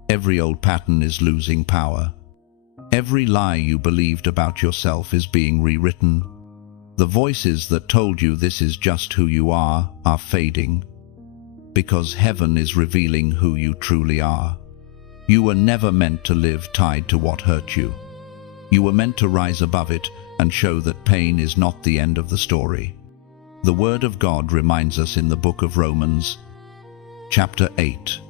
Every old pattern is losing power. Every lie you believed about yourself is being rewritten. The voices that told you this is just who you are fading, because heaven is revealing who you truly are. You were never meant to live tied to what hurt you. You were meant to rise above it and show that pain is not the end of the story. The Word of God reminds us in the book of Romans, chapter 8,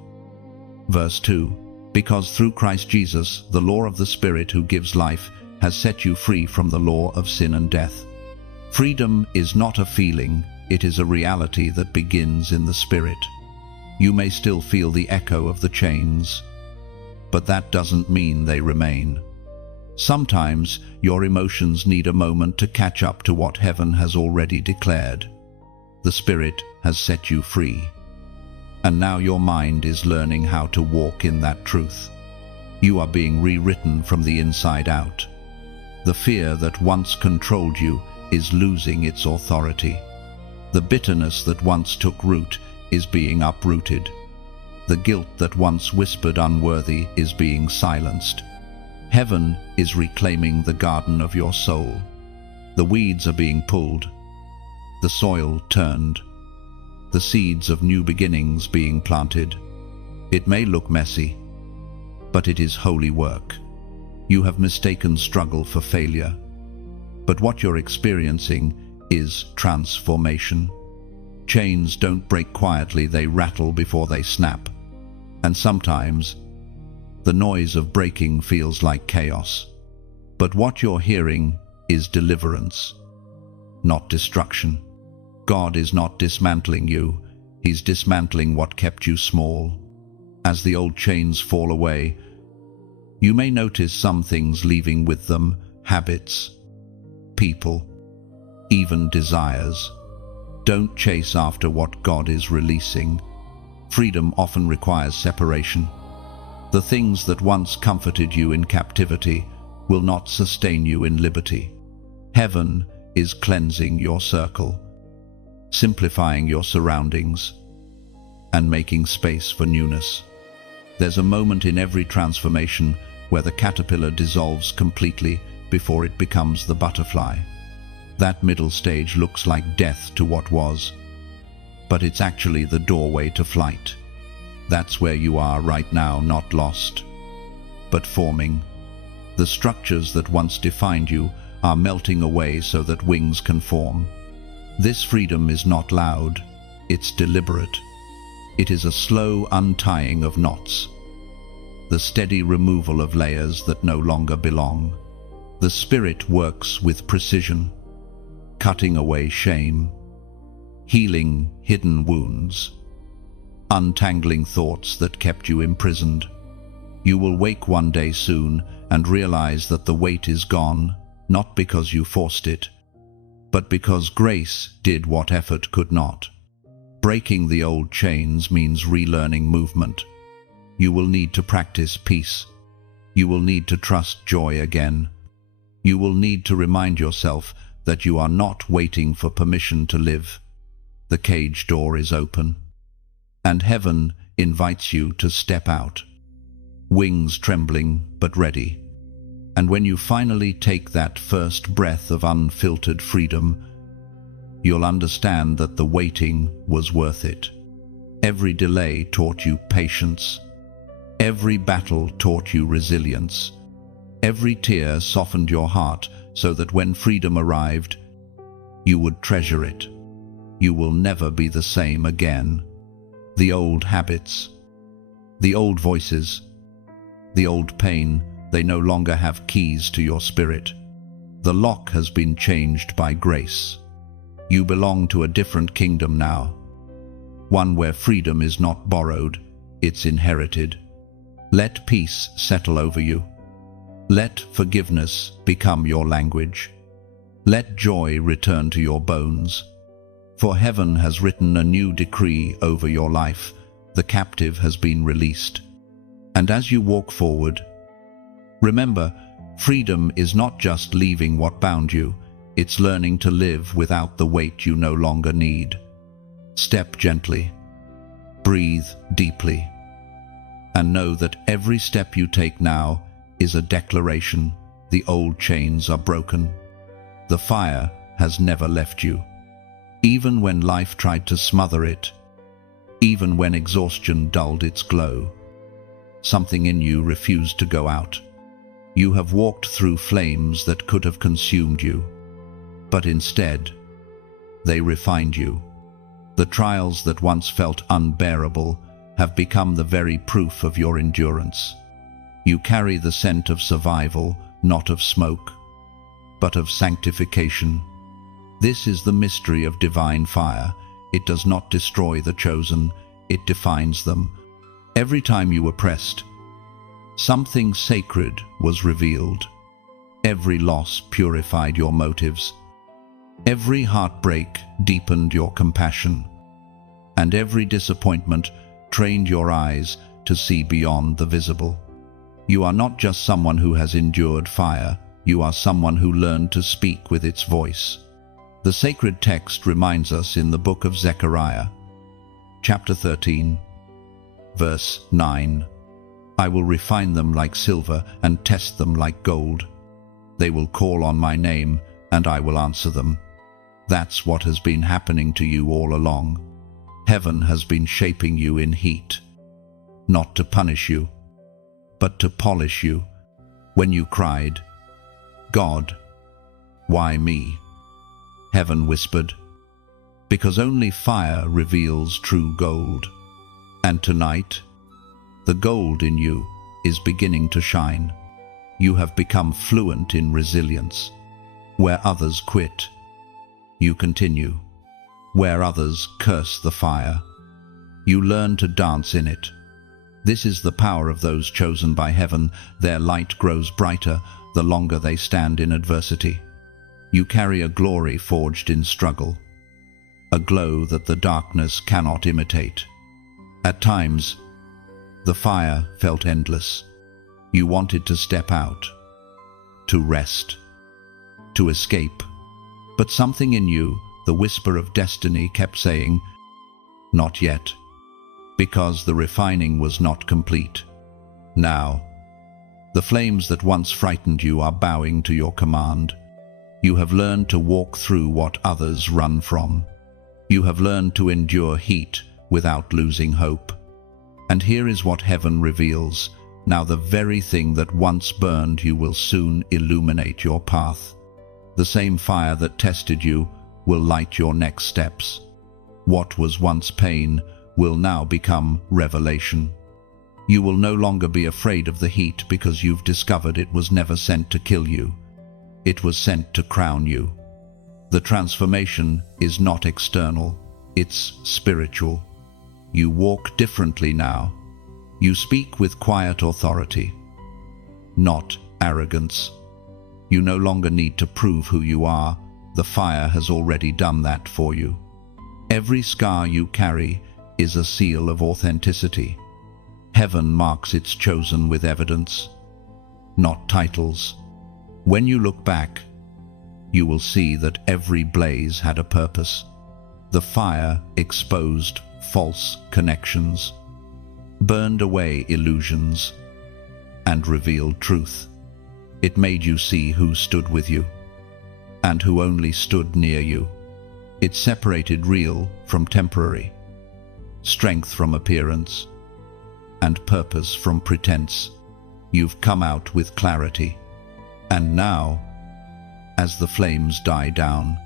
verse 2, because through Christ Jesus, the law of the Spirit who gives life has set you free from the law of sin and death. Freedom is not a feeling, it is a reality that begins in the Spirit. You may still feel the echo of the chains, but that doesn't mean they remain. Sometimes your emotions need a moment to catch up to what heaven has already declared. The Spirit has set you free, and now your mind is learning how to walk in that truth. You are being rewritten from the inside out. The fear that once controlled you is losing its authority. The bitterness that once took root is being uprooted. The guilt that once whispered unworthy is being silenced. Heaven is reclaiming the garden of your soul. The weeds are being pulled, the soil turned, the seeds of new beginnings being planted. It may look messy, but it is holy work. You have mistaken struggle for failure, but what you're experiencing is transformation. Chains don't break quietly, they rattle before they snap. And sometimes, the noise of breaking feels like chaos. But what you're hearing is deliverance, not destruction. God is not dismantling you, He's dismantling what kept you small. As the old chains fall away, you may notice some things leaving with them: habits, people, even desires. Don't chase after what God is releasing. Freedom often requires separation. The things that once comforted you in captivity will not sustain you in liberty. Heaven is cleansing your circle, simplifying your surroundings, and making space for newness. There's a moment in every transformation where the caterpillar dissolves completely before it becomes the butterfly. That middle stage looks like death to what was, but it's actually the doorway to flight. That's where you are right now, not lost, but forming. The structures that once defined you are melting away so that wings can form. This freedom is not loud, it's deliberate. It is a slow untying of knots, the steady removal of layers that no longer belong. The spirit works with precision, cutting away shame, healing hidden wounds, untangling thoughts that kept you imprisoned. You will wake one day soon and realize that the weight is gone, not because you forced it, but because grace did what effort could not. Breaking the old chains means relearning movement. You will need to practice peace. You will need to trust joy again. You will need to remind yourself that you are not waiting for permission to live. The cage door is open, and heaven invites you to step out, wings trembling but ready. And when you finally take that first breath of unfiltered freedom, you'll understand that the waiting was worth it. Every delay taught you patience. Every battle taught you resilience. Every tear softened your heart so that when freedom arrived, you would treasure it. You will never be the same again. The old habits, the old voices, the old pain, they no longer have keys to your spirit. The lock has been changed by grace. You belong to a different kingdom now, one where freedom is not borrowed, it's inherited. Let peace settle over you. Let forgiveness become your language. Let joy return to your bones. For heaven has written a new decree over your life. The captive has been released. And as you walk forward, remember, freedom is not just leaving what bound you, it's learning to live without the weight you no longer need. Step gently, breathe deeply, and know that every step you take now is a declaration. The old chains are broken. The fire has never left you. Even when life tried to smother it, even when exhaustion dulled its glow, something in you refused to go out. You have walked through flames that could have consumed you, but instead, they refined you. The trials that once felt unbearable have become the very proof of your endurance. You carry the scent of survival, not of smoke, but of sanctification. This is the mystery of divine fire. It does not destroy the chosen, it defines them. Every time you were pressed, something sacred was revealed. Every loss purified your motives. Every heartbreak deepened your compassion. And every disappointment trained your eyes to see beyond the visible. You are not just someone who has endured fire, you are someone who learned to speak with its voice. The sacred text reminds us in the book of Zechariah, chapter 13, verse 9, "I will refine them like silver and test them like gold. They will call on my name, and I will answer them." That's what has been happening to you all along. Heaven has been shaping you in heat, not to punish you, but to polish you. When you cried, "God, why me?" Heaven whispered, "Because only fire reveals true gold." And tonight, the gold in you is beginning to shine. You have become fluent in resilience. Where others quit, you continue. Where others curse the fire, you learn to dance in it. This is the power of those chosen by heaven. Their light grows brighter the longer they stand in adversity. You carry a glory forged in struggle, a glow that the darkness cannot imitate. At times, the fire felt endless. You wanted to step out, to rest, to escape. But something in you, the whisper of destiny, kept saying, "Not yet," because the refining was not complete. Now, the flames that once frightened you are bowing to your command. You have learned to walk through what others run from. You have learned to endure heat without losing hope. And here is what heaven reveals. Now the very thing that once burned you will soon illuminate your path. The same fire that tested you will light your next steps. What was once pain will now become revelation. You will no longer be afraid of the heat because you've discovered it was never sent to kill you. It was sent to crown you. The transformation is not external, it's spiritual. You walk differently now. You speak with quiet authority, not arrogance. You no longer need to prove who you are. The fire has already done that for you. Every scar you carry is a seal of authenticity. Heaven marks its chosen with evidence, not titles. When you look back, you will see that every blaze had a purpose. The fire exposed false connections, burned away illusions, and revealed truth. It made you see who stood with you, and who only stood near you. It separated real from temporary, strength from appearance, and purpose from pretense. You've come out with clarity. And now, as the flames die down,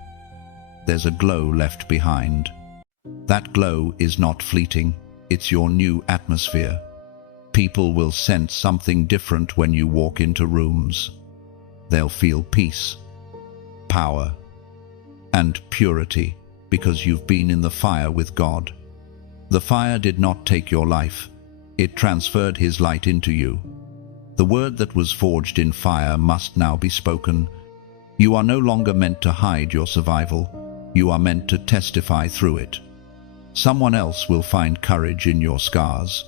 there's a glow left behind. That glow is not fleeting, it's your new atmosphere. People will sense something different when you walk into rooms. They'll feel peace, power, and purity because you've been in the fire with God. The fire did not take your life, it transferred His light into you. The word that was forged in fire must now be spoken. You are no longer meant to hide your survival, you are meant to testify through it. Someone else will find courage in your scars.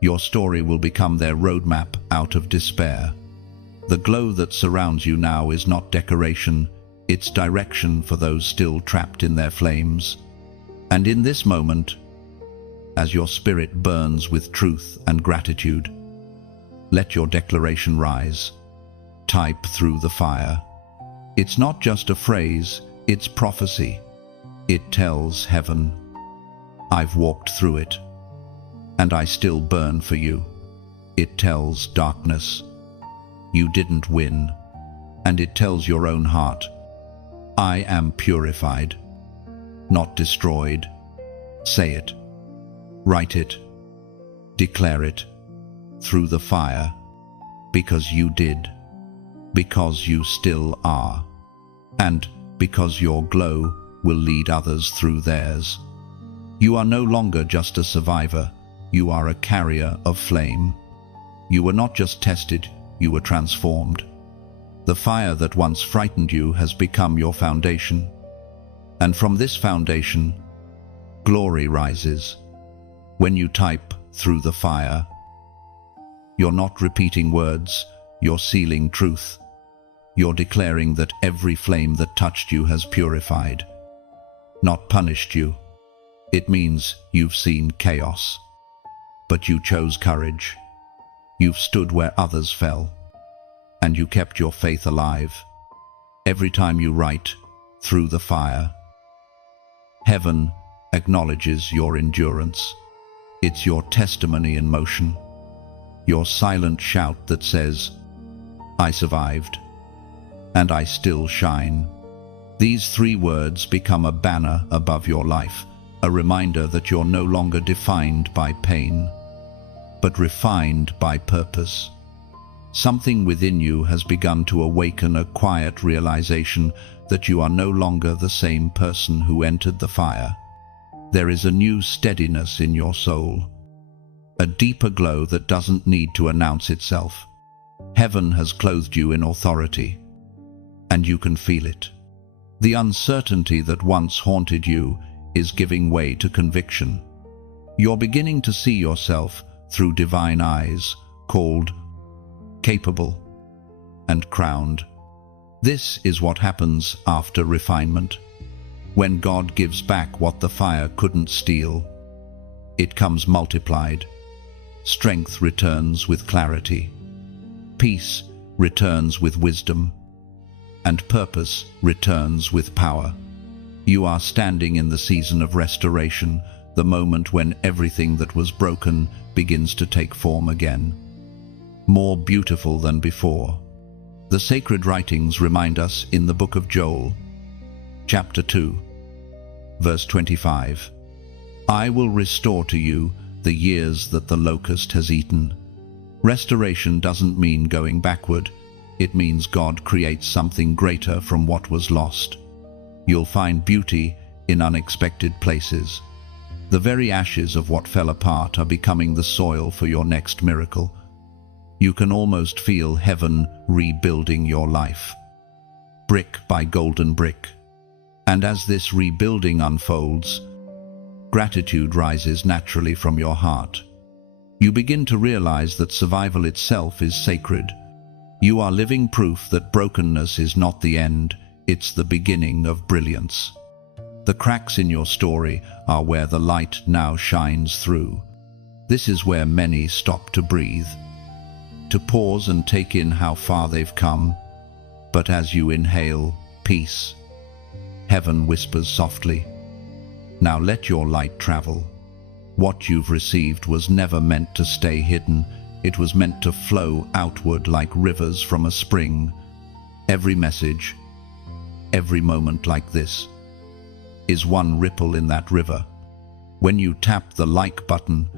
Your story will become their roadmap out of despair. The glow that surrounds you now is not decoration, it's direction for those still trapped in their flames. And in this moment, as your spirit burns with truth and gratitude, let your declaration rise. Type through the fire. It's not just a phrase, it's prophecy. It tells heaven, I've walked through it, and I still burn for you. It tells darkness, you didn't win. And it tells your own heart, I am purified, not destroyed. Say it, write it, declare it through the fire, because you did, because you still are, and because your glow will lead others through theirs. You are no longer just a survivor, you are a carrier of flame. You were not just tested, you were transformed. The fire that once frightened you has become your foundation. And from this foundation, glory rises. When you type through the fire, you're not repeating words, you're sealing truth. You're declaring that every flame that touched you has purified, not punished you. It means you've seen chaos, but you chose courage. You've stood where others fell, and you kept your faith alive. Every time you write through the fire, heaven acknowledges your endurance. It's your testimony in motion, your silent shout that says, I survived, and I still shine. These 3 words become a banner above your life, a reminder that you're no longer defined by pain, but refined by purpose. Something within you has begun to awaken, a quiet realization that you are no longer the same person who entered the fire. There is a new steadiness in your soul, a deeper glow that doesn't need to announce itself. Heaven has clothed you in authority, and you can feel it. The uncertainty that once haunted you is giving way to conviction. You're beginning to see yourself through divine eyes, called capable, and crowned. This is what happens after refinement. When God gives back what the fire couldn't steal, it comes multiplied. Strength returns with clarity. Peace returns with wisdom. And purpose returns with power. You are standing in the season of restoration, the moment when everything that was broken begins to take form again. More beautiful than before. The sacred writings remind us in the book of Joel, chapter 2, verse 25, "I will restore to you the years that the locust has eaten." Restoration doesn't mean going backward. It means God creates something greater from what was lost. You'll find beauty in unexpected places. The very ashes of what fell apart are becoming the soil for your next miracle. You can almost feel heaven rebuilding your life, brick by golden brick. And as this rebuilding unfolds, gratitude rises naturally from your heart. You begin to realize that survival itself is sacred. You are living proof that brokenness is not the end, it's the beginning of brilliance. The cracks in your story are where the light now shines through. This is where many stop to breathe, to pause and take in how far they've come. But as you inhale peace, heaven whispers softly, "Now let your light travel." What you've received was never meant to stay hidden. It was meant to flow outward like rivers from a spring. Every message, every moment like this, is one ripple in that river. When you tap the like button,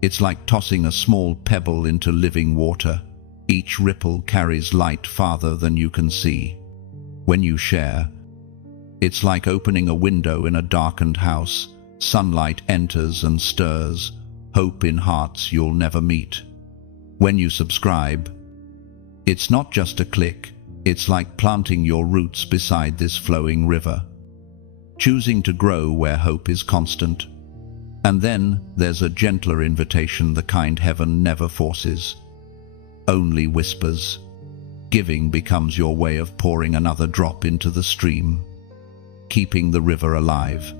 it's like tossing a small pebble into living water. Each ripple carries light farther than you can see. When you share, it's like opening a window in a darkened house. Sunlight enters and stirs, hope in hearts you'll never meet. When you subscribe, it's not just a click, it's like planting your roots beside this flowing river, choosing to grow where hope is constant. And then there's a gentler invitation, the kind heaven never forces, only whispers. Giving becomes your way of pouring another drop into the stream, keeping the river alive,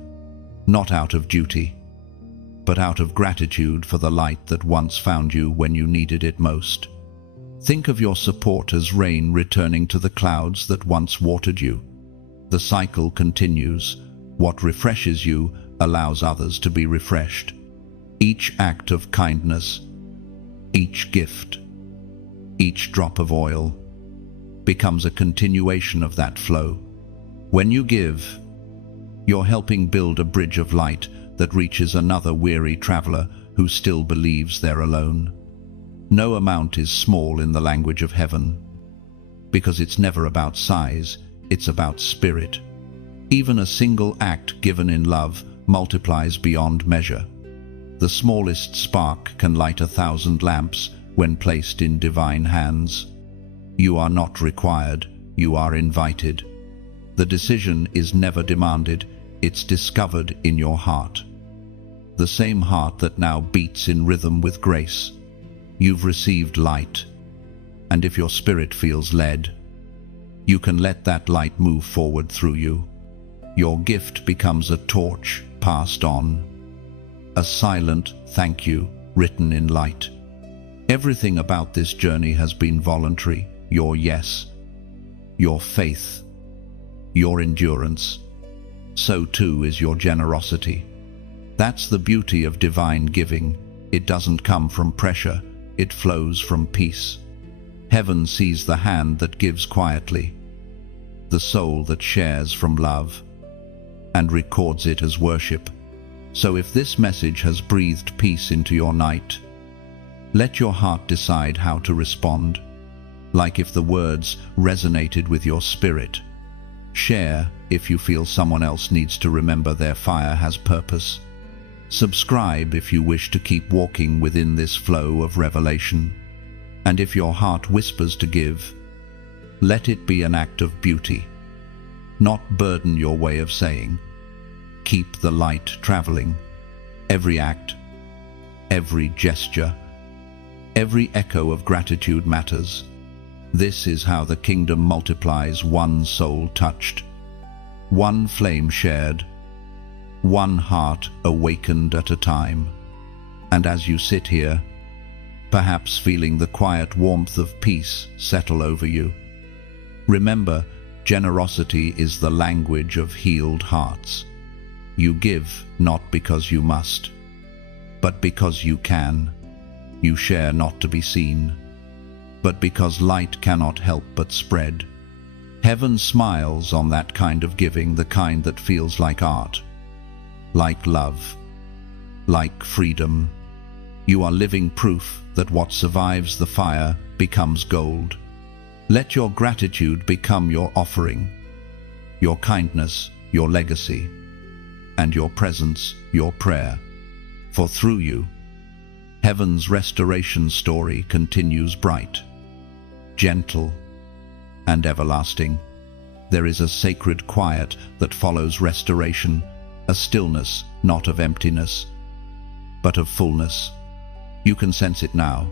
not out of duty, but out of gratitude for the light that once found you when you needed it most. Think of your support as rain returning to the clouds that once watered you. The cycle continues. What refreshes you allows others to be refreshed. Each act of kindness, each gift, each drop of oil becomes a continuation of that flow. When you give, you're helping build a bridge of light that reaches another weary traveler who still believes they're alone. No amount is small in the language of heaven, because it's never about size, it's about spirit. Even a single act given in love multiplies beyond measure. The smallest spark can light 1,000 lamps when placed in divine hands. You are not required, you are invited. The decision is never demanded, it's discovered in your heart. The same heart that now beats in rhythm with grace. You've received light, and if your spirit feels led, you can let that light move forward through you. Your gift becomes a torch passed on, a silent thank you written in light. Everything about this journey has been voluntary. Your yes, your faith, your endurance. So too is your generosity. That's the beauty of divine giving. It doesn't come from pressure, it flows from peace. Heaven sees the hand that gives quietly, the soul that shares from love, and records it as worship. So if this message has breathed peace into your night, let your heart decide how to respond. Like if the words resonated with your spirit. Share if you feel someone else needs to remember their fire has purpose. Subscribe if you wish to keep walking within this flow of revelation. And if your heart whispers to give, let it be an act of beauty, not burden your way of saying. Keep the light traveling. Every act, every gesture, every echo of gratitude matters. This is how the kingdom multiplies: one soul touched, one flame shared, one heart awakened at a time. And as you sit here, perhaps feeling the quiet warmth of peace settle over you, remember, generosity is the language of healed hearts. You give not because you must, but because you can. You share not to be seen, but because light cannot help but spread. Heaven smiles on that kind of giving, the kind that feels like art, like love, like freedom. You are living proof that what survives the fire becomes gold. Let your gratitude become your offering, your kindness your legacy, and your presence your prayer. For through you, heaven's restoration story continues bright, gentle, and everlasting. There is a sacred quiet that follows restoration, a stillness not of emptiness, but of fullness. You can sense it now,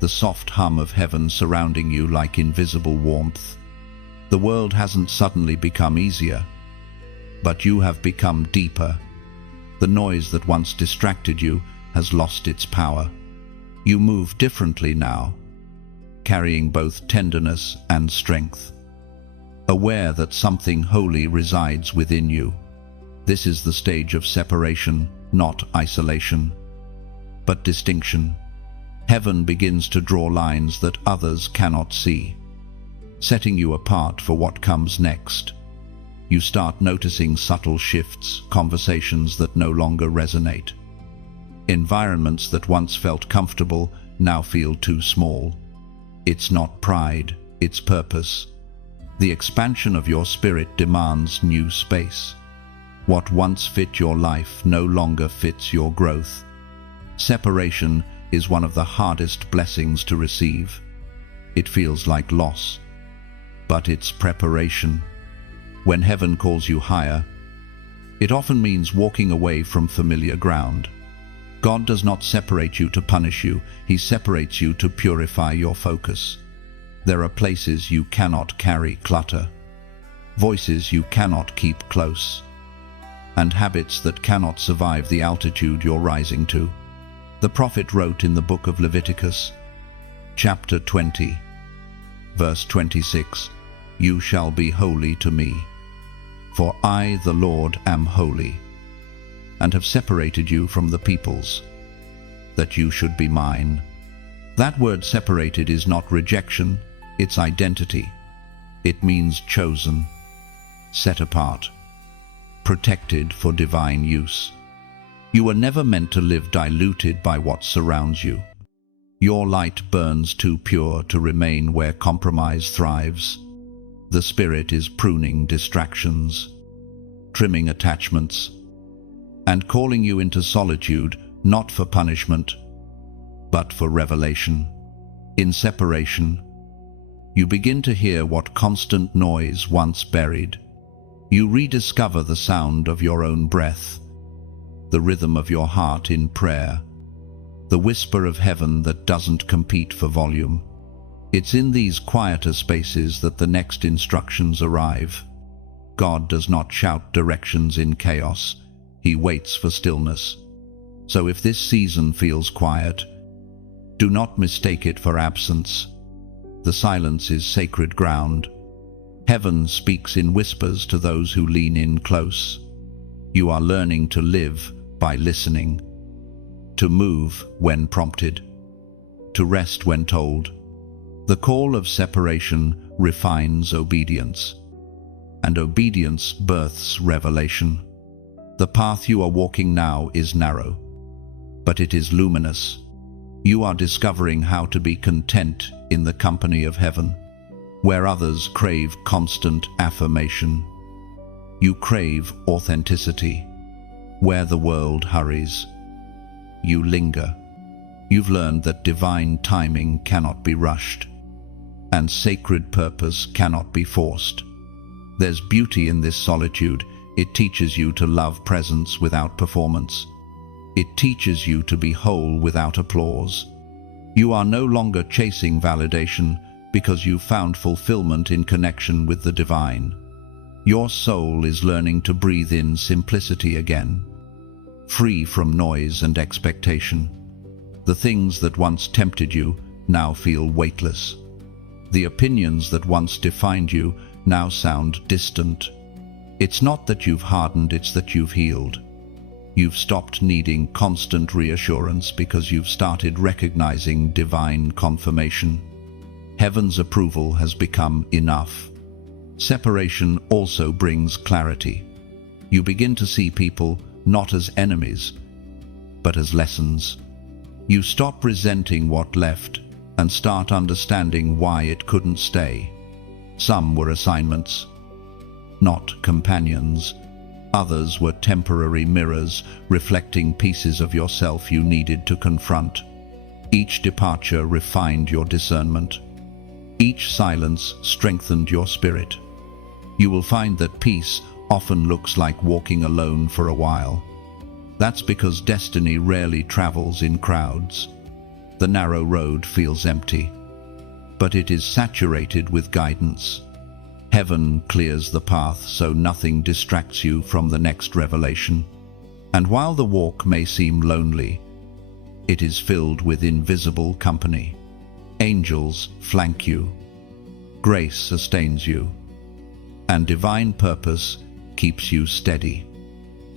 the soft hum of heaven surrounding you like invisible warmth. The world hasn't suddenly become easier, but you have become deeper. The noise that once distracted you has lost its power. You move differently now, carrying both tenderness and strength, aware that something holy resides within you. This is the stage of separation, not isolation, but distinction. Heaven begins to draw lines that others cannot see, setting you apart for what comes next. You start noticing subtle shifts, conversations that no longer resonate. Environments that once felt comfortable now feel too small. It's not pride, it's purpose. The expansion of your spirit demands new space. What once fit your life no longer fits your growth. Separation is one of the hardest blessings to receive. It feels like loss, but it's preparation. When heaven calls you higher, it often means walking away from familiar ground. God does not separate you to punish you, He separates you to purify your focus. There are places you cannot carry clutter, voices you cannot keep close, and habits that cannot survive the altitude you're rising to. The prophet wrote in the book of Leviticus, chapter 20, verse 26, "You shall be holy to me, for I, the Lord, am holy, and have separated you from the peoples, that you should be mine." That word separated is not rejection, it's identity. It means chosen, set apart, protected for divine use. You were never meant to live diluted by what surrounds you. Your light burns too pure to remain where compromise thrives. The Spirit is pruning distractions, trimming attachments, and calling you into solitude, not for punishment, but for revelation. In separation, you begin to hear what constant noise once buried. You rediscover the sound of your own breath, the rhythm of your heart in prayer, the whisper of heaven that doesn't compete for volume. It's in these quieter spaces that the next instructions arrive. God does not shout directions in chaos, He waits for stillness. So if this season feels quiet, do not mistake it for absence. The silence is sacred ground. Heaven speaks in whispers to those who lean in close. You are learning to live by listening, to move when prompted, to rest when told. The call of separation refines obedience, and obedience births revelation. The path you are walking now is narrow, but it is luminous. You are discovering how to be content in the company of heaven. Where others crave constant affirmation, you crave authenticity. Where the world hurries, you linger. You've learned that divine timing cannot be rushed, and sacred purpose cannot be forced. There's beauty in this solitude. It teaches you to love presence without performance. It teaches you to be whole without applause. You are no longer chasing validation, because you found fulfillment in connection with the divine. Your soul is learning to breathe in simplicity again, free from noise and expectation. The things that once tempted you now feel weightless. The opinions that once defined you now sound distant. It's not that you've hardened, it's that you've healed. You've stopped needing constant reassurance because you've started recognizing divine confirmation. Heaven's approval has become enough. Separation also brings clarity. You begin to see people not as enemies, but as lessons. You stop resenting what left and start understanding why it couldn't stay. Some were assignments, not companions. Others were temporary mirrors reflecting pieces of yourself you needed to confront. Each departure refined your discernment. Each silence strengthened your spirit. You will find that peace often looks like walking alone for a while. That's because destiny rarely travels in crowds. The narrow road feels empty, but it is saturated with guidance. Heaven clears the path so nothing distracts you from the next revelation. And while the walk may seem lonely, it is filled with invisible company. Angels flank you, grace sustains you, and divine purpose keeps you steady.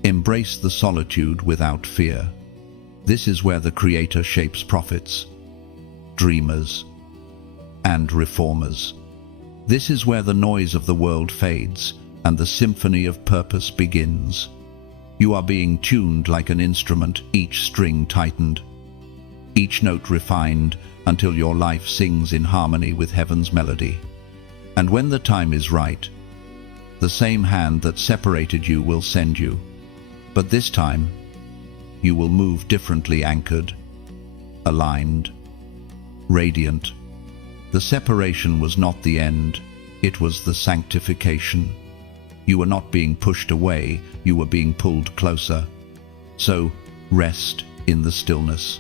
Embrace the solitude without fear. This is where the Creator shapes prophets, dreamers, and reformers. This is where the noise of the world fades and the symphony of purpose begins. You are being tuned like an instrument, each string tightened, each note refined until your life sings in harmony with heaven's melody. And when the time is right, the same hand that separated you will send you. But this time, you will move differently, anchored, aligned, radiant. The separation was not the end, it was the sanctification. You were not being pushed away, you were being pulled closer. So, rest in the stillness.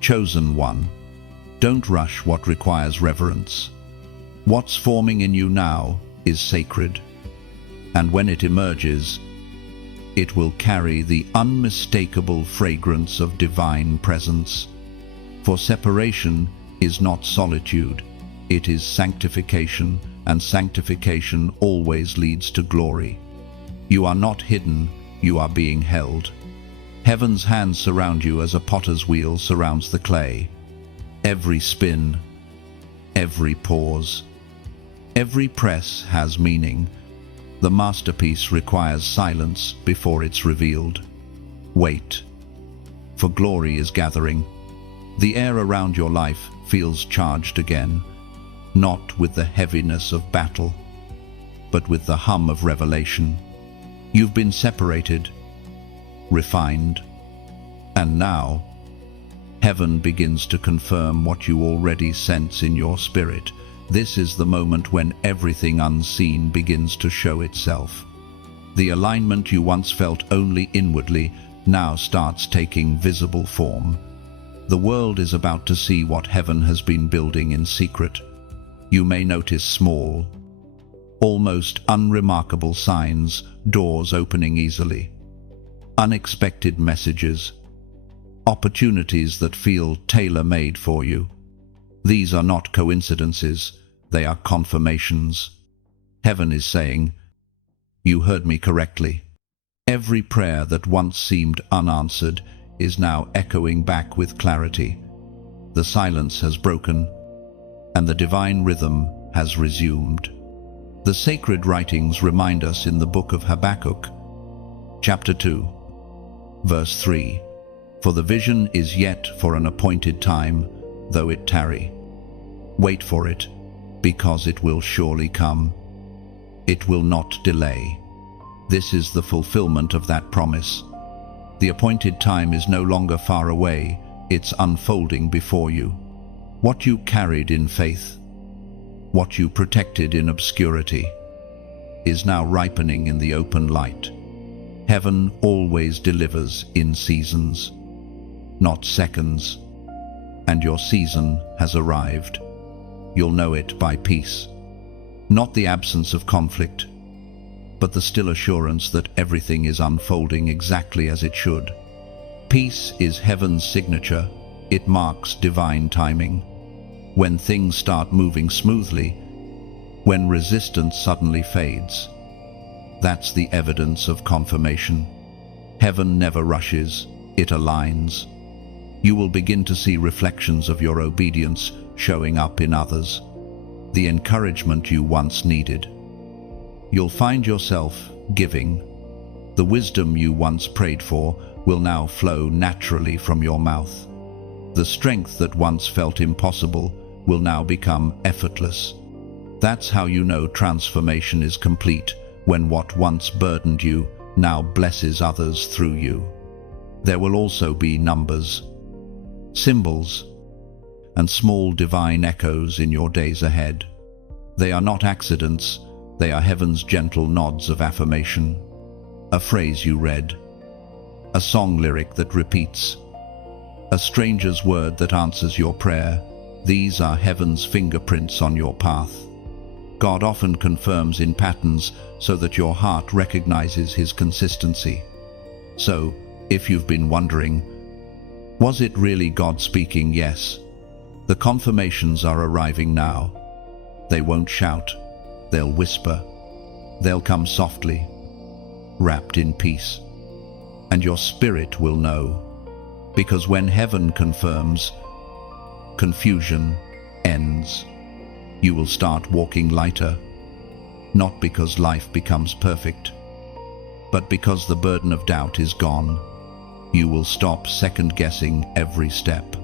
Chosen one, don't rush what requires reverence. What's forming in you now is sacred, and when it emerges, it will carry the unmistakable fragrance of divine presence. For separation is not solitude, it is sanctification, and sanctification always leads to glory. You are not hidden, you are being held. Heaven's hands surround you as a potter's wheel surrounds the clay. Every spin, every pause, every press has meaning. The masterpiece requires silence before it's revealed. Wait, for glory is gathering. The air around your life feels charged again, not with the heaviness of battle, but with the hum of revelation. You've been separated, refined, and now, heaven begins to confirm what you already sense in your spirit. This is the moment when everything unseen begins to show itself. The alignment you once felt only inwardly now starts taking visible form. The world is about to see what heaven has been building in secret. You may notice small, almost unremarkable signs, doors opening easily, unexpected messages, opportunities that feel tailor-made for you. These are not coincidences, they are confirmations. Heaven is saying, "You heard me correctly." Every prayer that once seemed unanswered is now echoing back with clarity. The silence has broken, and the divine rhythm has resumed. The sacred writings remind us in the book of Habakkuk, chapter 2, verse 3, "For the vision is yet for an appointed time, though it tarry. Wait for it, because it will surely come. It will not delay." This is the fulfillment of that promise. The appointed time is no longer far away, it's unfolding before you. What you carried in faith, what you protected in obscurity, is now ripening in the open light. Heaven always delivers in seasons, not seconds, and your season has arrived. you'll know it by peace. Not the absence of conflict, but the still assurance that everything is unfolding exactly as it should. Peace is heaven's signature. It marks divine timing. When things start moving smoothly, when resistance suddenly fades, that's the evidence of confirmation. Heaven never rushes, it aligns. You will begin to see reflections of your obedience showing up in others, the encouragement you once needed. You'll find yourself giving. The wisdom you once prayed for will now flow naturally from your mouth. The strength that once felt impossible will now become effortless. That's how you know transformation is complete, when what once burdened you now blesses others through you. There will also be numbers, symbols, and small divine echoes in your days ahead. They are not accidents, they are heaven's gentle nods of affirmation. A phrase you read, a song lyric that repeats, a stranger's word that answers your prayer. These are heaven's fingerprints on your path. God often confirms in patterns so that your heart recognizes His consistency. So, if you've been wondering, was it really God speaking? Yes. The confirmations are arriving now. They won't shout, they'll whisper. They'll come softly, wrapped in peace. And your spirit will know. Because when heaven confirms, confusion ends. You will start walking lighter, not because life becomes perfect, but because the burden of doubt is gone. You will stop second-guessing every step,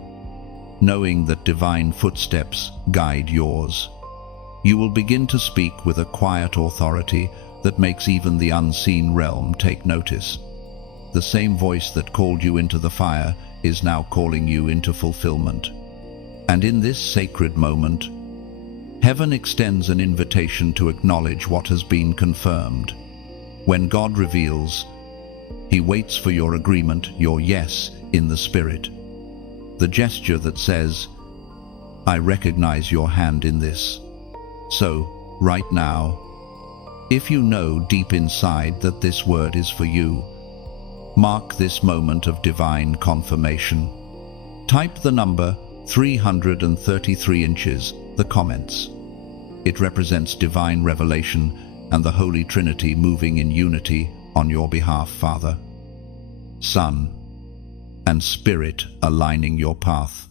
knowing that divine footsteps guide yours. You will begin to speak with a quiet authority that makes even the unseen realm take notice. The same voice that called you into the fire is now calling you into fulfillment. And in this sacred moment, heaven extends an invitation to acknowledge what has been confirmed. When God reveals, He waits for your agreement, your yes, in the Spirit. The gesture that says, I recognize your hand in this. So, right now, if you know deep inside that this word is for you, mark this moment of divine confirmation. Type the number 333 inches, the comments. It represents divine revelation and the Holy Trinity moving in unity on your behalf, Father, Son, and Spirit aligning your path.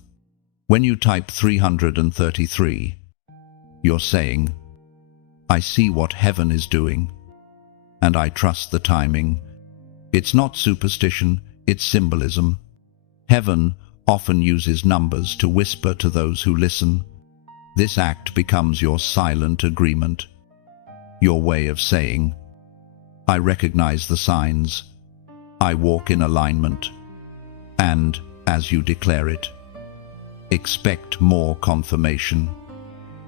When you type 333, you're saying, I see what heaven is doing, and I trust the timing. It's not superstition, it's symbolism. Heaven often uses numbers to whisper to those who listen. This act becomes your silent agreement, your way of saying, I recognize the signs, I walk in alignment, and, as you declare it, expect more confirmation.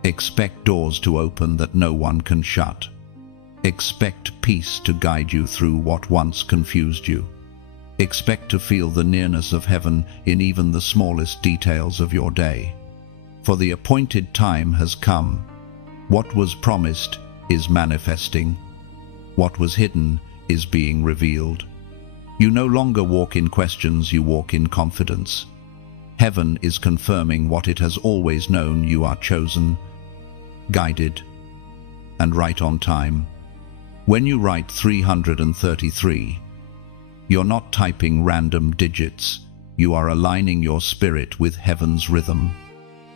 Expect doors to open that no one can shut. Expect peace to guide you through what once confused you. Expect to feel the nearness of heaven in even the smallest details of your day. For the appointed time has come. What was promised is manifesting. What was hidden is being revealed. You no longer walk in questions, you walk in confidence. Heaven is confirming what it has always known: you are chosen, guided, and right on time. When you write 333, you're not typing random digits, you are aligning your spirit with heaven's rhythm.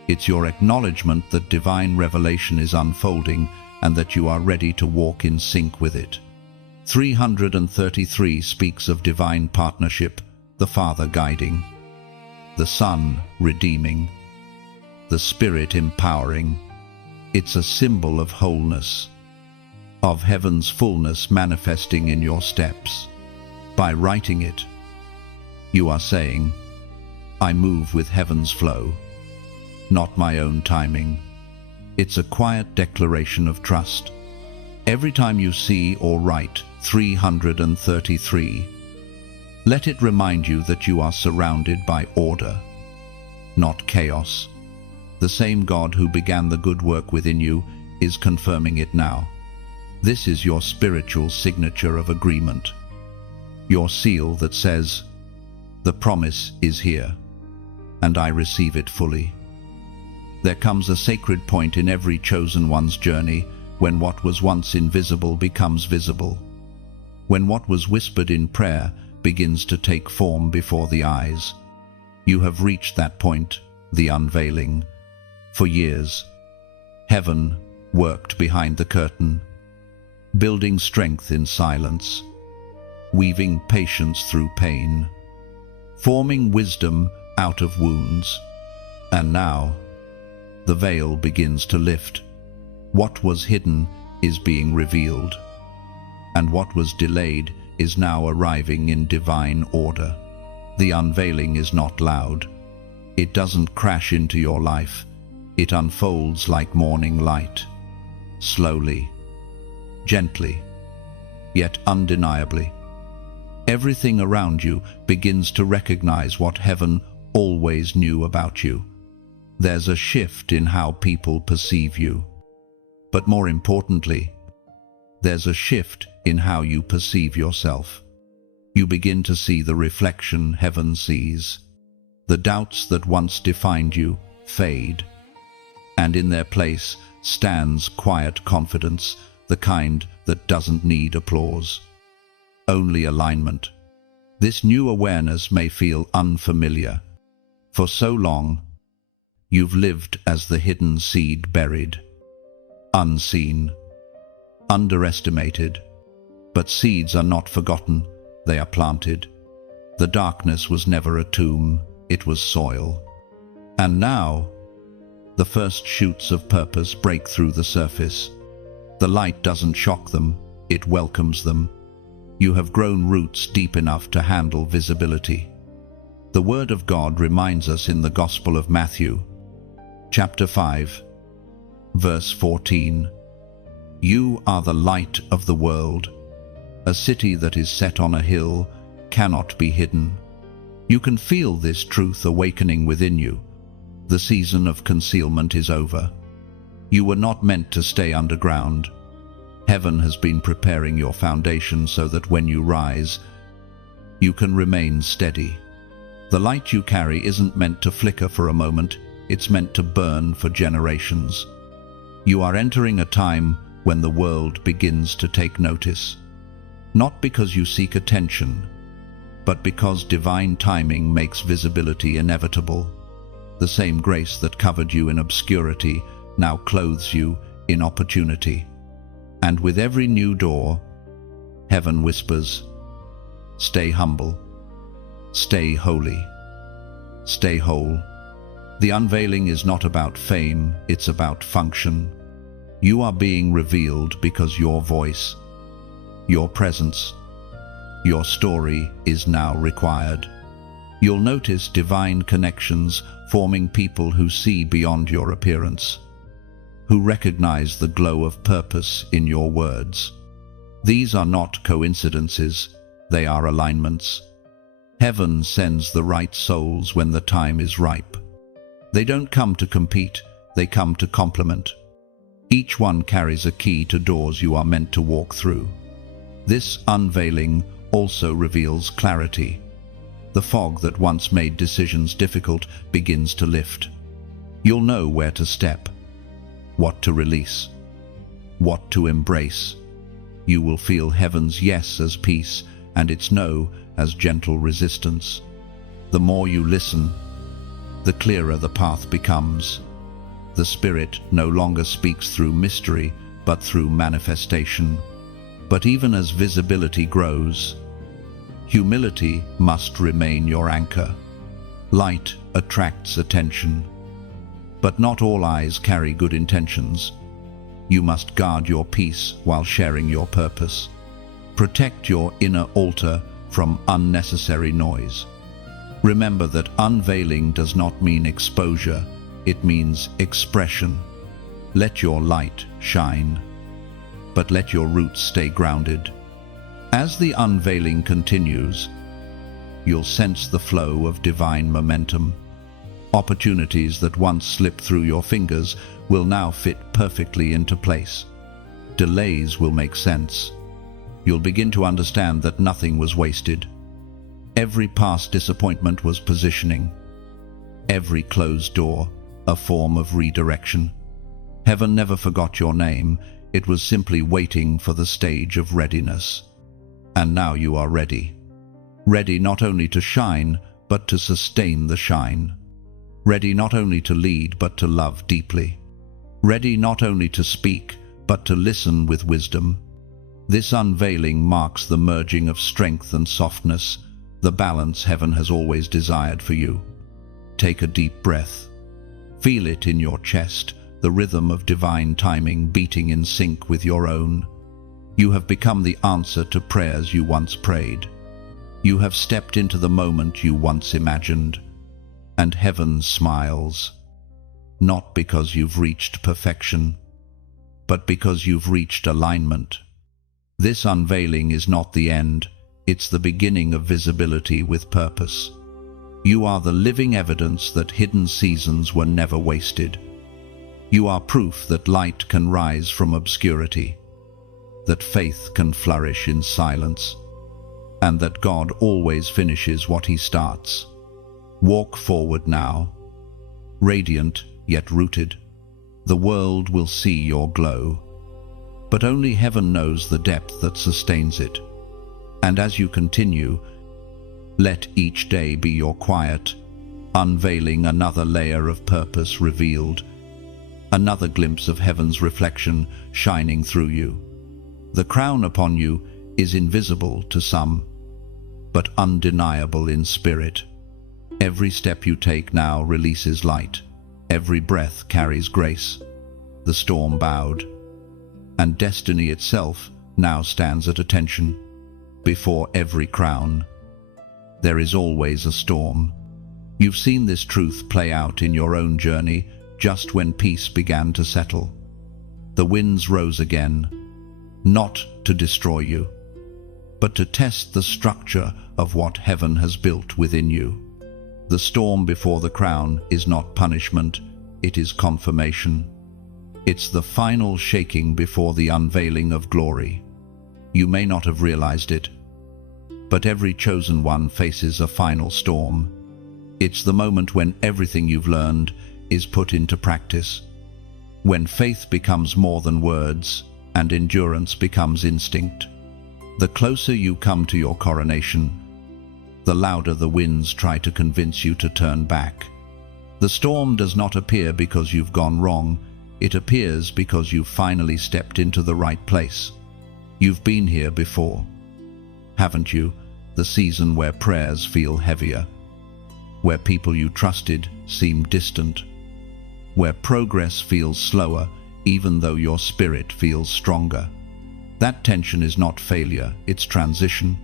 It's your acknowledgement that divine revelation is unfolding and that you are ready to walk in sync with it. 333 speaks of divine partnership, the Father guiding, the Son redeeming, the Spirit empowering. It's a symbol of wholeness, of heaven's fullness manifesting in your steps. By writing it, you are saying, I move with heaven's flow, not my own timing. It's a quiet declaration of trust. Every time you see or write 333, let it remind you that you are surrounded by order, not chaos. The same God who began the good work within you is confirming it now. This is your spiritual signature of agreement. Your seal that says, "The promise is here, and I receive it fully." There comes a sacred point in every chosen one's journey when what was once invisible becomes visible. When what was whispered in prayer begins to take form before the eyes. You have reached that point, the unveiling. For years, heaven worked behind the curtain, building strength in silence, weaving patience through pain, forming wisdom out of wounds. And now, the veil begins to lift. What was hidden is being revealed, and what was delayed is now arriving in divine order. The unveiling is not loud. It doesn't crash into your life. It unfolds like morning light, slowly, gently, yet undeniably. Everything around you begins to recognize what heaven always knew about you. There's a shift in how people perceive you. But more importantly, there's a shift in how you perceive yourself. You begin to see the reflection heaven sees. The doubts that once defined you fade, and in their place stands quiet confidence, the kind that doesn't need applause, only alignment. This new awareness may feel unfamiliar. For so long, you've lived as the hidden seed buried, unseen, underestimated. But seeds are not forgotten, they are planted. The darkness was never a tomb, it was soil. And now, the first shoots of purpose break through the surface. The light doesn't shock them, it welcomes them. You have grown roots deep enough to handle visibility. The Word of God reminds us in the Gospel of Matthew, chapter 5, verse 14, "You are the light of the world. A city that is set on a hill cannot be hidden." You can feel this truth awakening within you. The season of concealment is over. You were not meant to stay underground. Heaven has been preparing your foundation so that when you rise, you can remain steady. The light you carry isn't meant to flicker for a moment, it's meant to burn for generations. You are entering a time when the world begins to take notice. Not because you seek attention, but because divine timing makes visibility inevitable. The same grace that covered you in obscurity now clothes you in opportunity. And with every new door, heaven whispers, "Stay humble, stay holy, stay whole." The unveiling is not about fame, it's about function. You are being revealed because your voice, your presence, your story is now required. You'll notice divine connections forming people who see beyond your appearance, who recognize the glow of purpose in your words. These are not coincidences, they are alignments. Heaven sends the right souls when the time is ripe. They don't come to compete, they come to complement. Each one carries a key to doors you are meant to walk through. This unveiling also reveals clarity. The fog that once made decisions difficult begins to lift. You'll know where to step, what to release, what to embrace. You will feel heaven's yes as peace and its no as gentle resistance. The more you listen, the clearer the path becomes. The Spirit no longer speaks through mystery, but through manifestation. But even as visibility grows, humility must remain your anchor. Light attracts attention, but not all eyes carry good intentions. You must guard your peace while sharing your purpose. Protect your inner altar from unnecessary noise. Remember that unveiling does not mean exposure, it means expression. Let your light shine, but let your roots stay grounded. As the unveiling continues, you'll sense the flow of divine momentum. Opportunities that once slipped through your fingers will now fit perfectly into place. Delays will make sense. You'll begin to understand that nothing was wasted. Every past disappointment was positioning. Every closed door, a form of redirection. Heaven never forgot your name. It was simply waiting for the stage of readiness. And now you are ready. Ready not only to shine, but to sustain the shine. Ready not only to lead, but to love deeply. Ready not only to speak, but to listen with wisdom. This unveiling marks the merging of strength and softness, the balance heaven has always desired for you. Take a deep breath. Feel it in your chest, the rhythm of divine timing beating in sync with your own. You have become the answer to prayers you once prayed. You have stepped into the moment you once imagined. And heaven smiles. Not because you've reached perfection, but because you've reached alignment. This unveiling is not the end, it's the beginning of visibility with purpose. You are the living evidence that hidden seasons were never wasted. You are proof that light can rise from obscurity, that faith can flourish in silence, and that God always finishes what He starts. Walk forward now, radiant yet rooted. The world will see your glow, but only heaven knows the depth that sustains it. And as you continue, let each day be your quiet, unveiling another layer of purpose revealed, another glimpse of heaven's reflection shining through you. The crown upon you is invisible to some, but undeniable in spirit. Every step you take now releases light. Every breath carries grace. The storm bowed, and destiny itself now stands at attention. Before every crown, there is always a storm. You've seen this truth play out in your own journey just when peace began to settle. The winds rose again, not to destroy you, but to test the structure of what heaven has built within you. The storm before the crown is not punishment, it is confirmation. It's the final shaking before the unveiling of glory. You may not have realized it, but every chosen one faces a final storm. It's the moment when everything you've learned is put into practice, when faith becomes more than words and endurance becomes instinct. The closer you come to your coronation, the louder the winds try to convince you to turn back. The storm does not appear because you've gone wrong, it appears because you've finally stepped into the right place. You've been here before, haven't you? The season where prayers feel heavier, where people you trusted seem distant, where progress feels slower even though your spirit feels stronger. That tension is not failure, it's transition.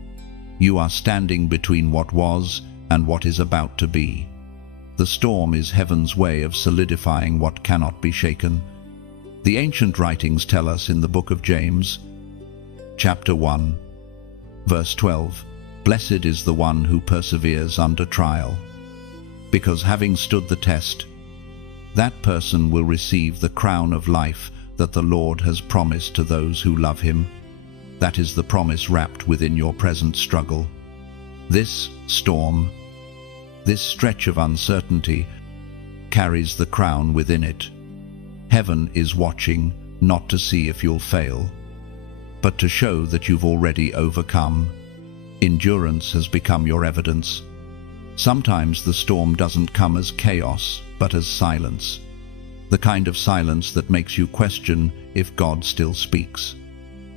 You are standing between what was and what is about to be. The storm is heaven's way of solidifying what cannot be shaken. The ancient writings tell us in the book of James, chapter 1, verse 12, "Blessed is the one who perseveres under trial, because having stood the test, that person will receive the crown of life that the Lord has promised to those who love Him." That is the promise wrapped within your present struggle. This storm, this stretch of uncertainty, carries the crown within it. Heaven is watching, not to see if you'll fail, but to show that you've already overcome. Endurance has become your evidence. Sometimes the storm doesn't come as chaos, but as silence. The kind of silence that makes you question if God still speaks.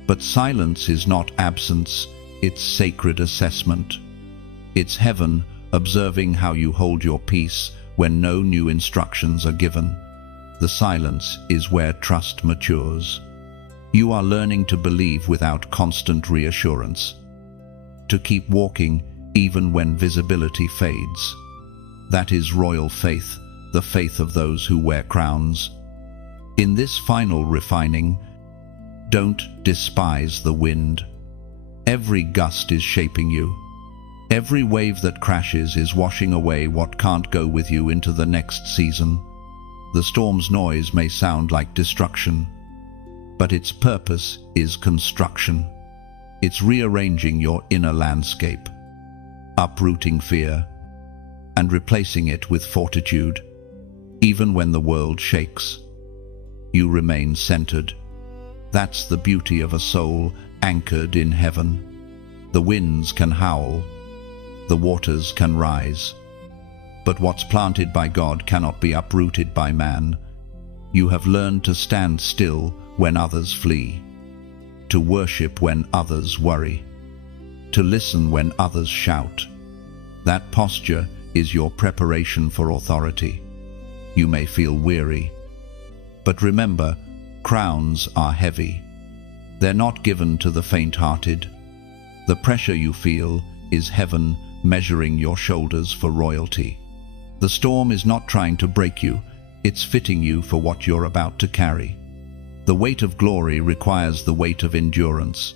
But silence is not absence, it's sacred assessment. It's heaven observing how you hold your peace when no new instructions are given. The silence is where trust matures. You are learning to believe without constant reassurance, to keep walking even when visibility fades. That is royal faith, the faith of those who wear crowns. In this final refining, don't despise the wind. Every gust is shaping you. Every wave that crashes is washing away what can't go with you into the next season. The storm's noise may sound like destruction, but its purpose is construction. It's rearranging your inner landscape, uprooting fear, and replacing it with fortitude. Even when the world shakes, you remain centered. That's the beauty of a soul anchored in heaven. The winds can howl, the waters can rise, but what's planted by God cannot be uprooted by man. You have learned to stand still when others flee, to worship when others worry, to listen when others shout. That posture is your preparation for authority. You may feel weary, but remember, crowns are heavy. They're not given to the faint-hearted. The pressure you feel is heaven measuring your shoulders for royalty. The storm is not trying to break you, it's fitting you for what you're about to carry. The weight of glory requires the weight of endurance,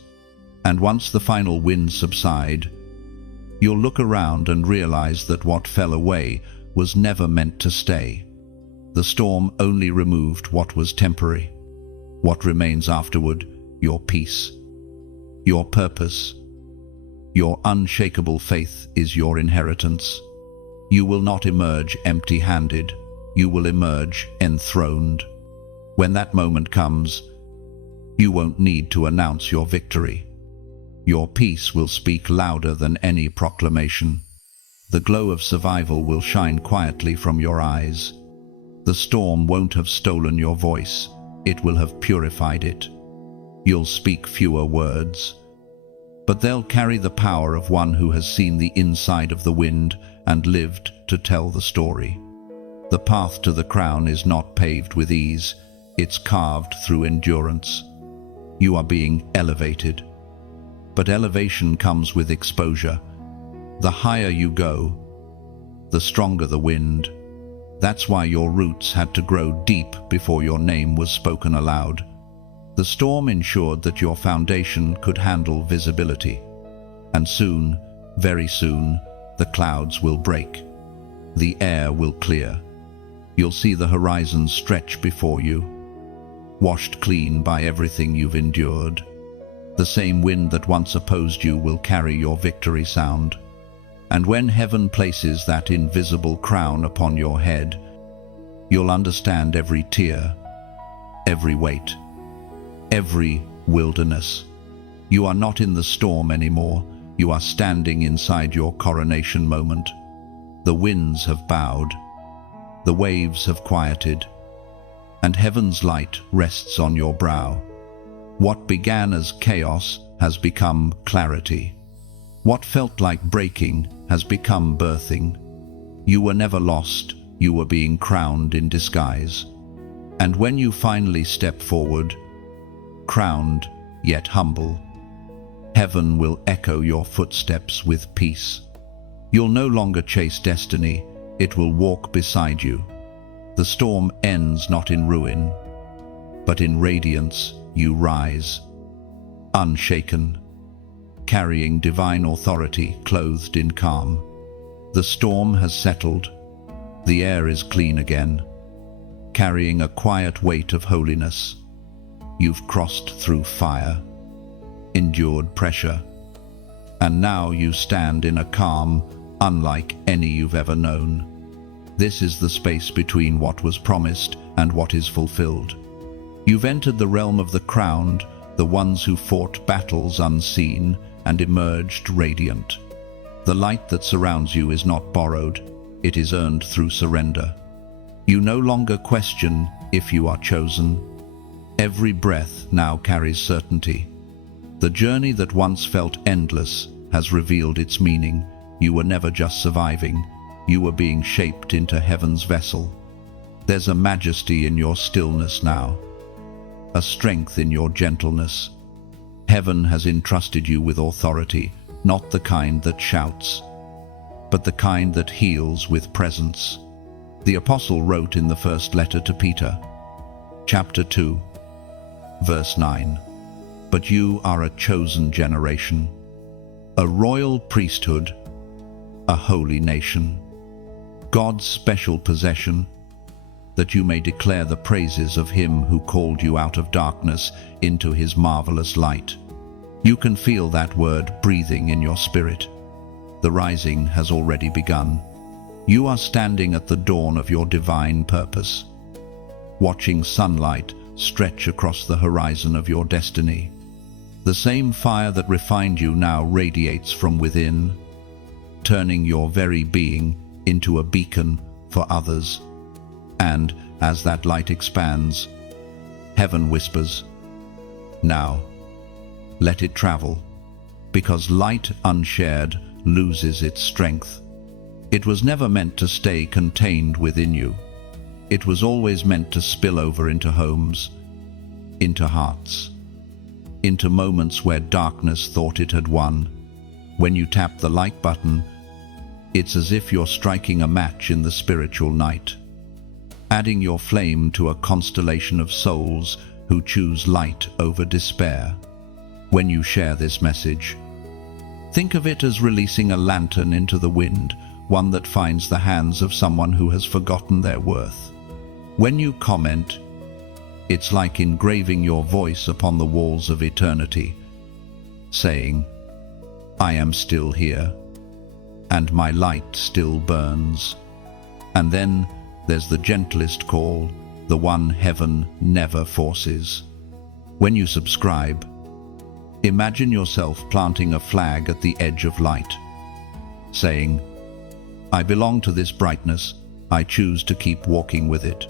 and once the final winds subside, you'll look around and realize that what fell away was never meant to stay. The storm only removed what was temporary. What remains afterward? Your peace, your purpose, your unshakable faith is your inheritance. You will not emerge empty-handed. You will emerge enthroned. When that moment comes, you won't need to announce your victory. Your peace will speak louder than any proclamation. The glow of survival will shine quietly from your eyes. The storm won't have stolen your voice. It will have purified it. You'll speak fewer words, but they'll carry the power of one who has seen the inside of the wind and lived to tell the story. The path to the crown is not paved with ease, it's carved through endurance. You are being elevated, but elevation comes with exposure. The higher you go, the stronger the wind. That's why your roots had to grow deep before your name was spoken aloud. The storm ensured that your foundation could handle visibility. And soon, very soon, the clouds will break. The air will clear. You'll see the horizon stretch before you, washed clean by everything you've endured. The same wind that once opposed you will carry your victory sound. And when heaven places that invisible crown upon your head, you'll understand every tear, every weight, every wilderness. You are not in the storm anymore. You are standing inside your coronation moment. The winds have bowed, the waves have quieted, and heaven's light rests on your brow. What began as chaos has become clarity. What felt like breaking has become birthing. You were never lost, you were being crowned in disguise. And when you finally step forward, crowned yet humble, heaven will echo your footsteps with peace. You'll no longer chase destiny, it will walk beside you. The storm ends not in ruin, but in radiance you rise, unshaken, carrying divine authority clothed in calm. The storm has settled, the air is clean again, carrying a quiet weight of holiness. You've crossed through fire, endured pressure, and now you stand in a calm unlike any you've ever known. This is the space between what was promised and what is fulfilled. You've entered the realm of the crowned, the ones who fought battles unseen and emerged radiant. The light that surrounds you is not borrowed, it is earned through surrender. You no longer question if you are chosen. Every breath now carries certainty. The journey that once felt endless has revealed its meaning. You were never just surviving, you were being shaped into heaven's vessel. There's a majesty in your stillness now, a strength in your gentleness. Heaven has entrusted you with authority, not the kind that shouts, but the kind that heals with presence. The apostle wrote in the first letter to Peter, chapter 2, verse 9, "But you are a chosen generation, a royal priesthood, a holy nation, God's special possession, that you may declare the praises of him who called you out of darkness into his marvelous light. You can feel that word breathing in your spirit. The rising has already begun. You are standing at the dawn of your divine purpose, watching sunlight stretch across the horizon of your destiny. The same fire that refined you now radiates from within, turning your very being into a beacon for others. And as that light expands, heaven whispers, "Now, let it travel," because light unshared loses its strength. It was never meant to stay contained within you. It was always meant to spill over into homes, into hearts, into moments where darkness thought it had won. When you tap the like button, it's as if you're striking a match in the spiritual night, adding your flame to a constellation of souls who choose light over despair. When you share this message, think of it as releasing a lantern into the wind, one that finds the hands of someone who has forgotten their worth. When you comment, it's like engraving your voice upon the walls of eternity, saying, "I am still here, and my light still burns." And then there's the gentlest call, the one heaven never forces. When you subscribe, imagine yourself planting a flag at the edge of light, saying, "I belong to this brightness, I choose to keep walking with it."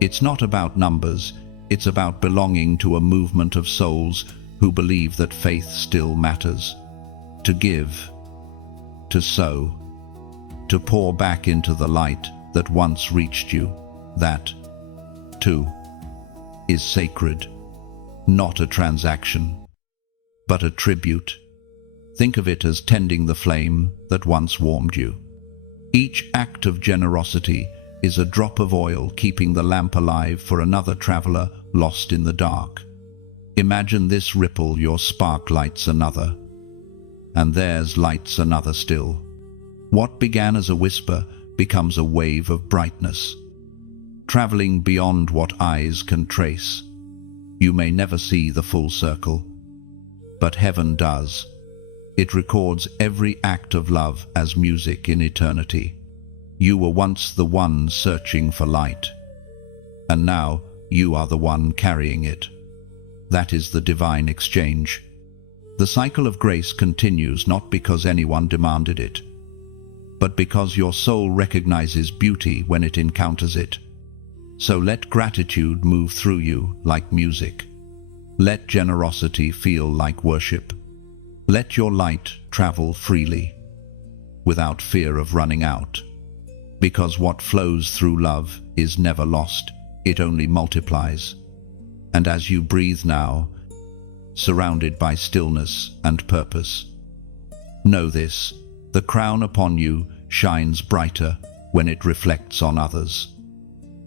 It's not about numbers, it's about belonging to a movement of souls who believe that faith still matters. To give, to sow, to pour back into the light that once reached you, that, too, is sacred, not a transaction, but a tribute. Think of it as tending the flame that once warmed you. Each act of generosity is a drop of oil keeping the lamp alive for another traveler lost in the dark. Imagine this ripple, your spark lights another, and theirs lights another still. What began as a whisper becomes a wave of brightness, traveling beyond what eyes can trace. You may never see the full circle, but heaven does. It records every act of love as music in eternity. You were once the one searching for light, and now you are the one carrying it. That is the divine exchange. The cycle of grace continues not because anyone demanded it, but because your soul recognizes beauty when it encounters it. So let gratitude move through you like music. Let generosity feel like worship. Let your light travel freely, without fear of running out. Because what flows through love is never lost, it only multiplies. And as you breathe now, surrounded by stillness and purpose, know this: the crown upon you shines brighter when it reflects on others.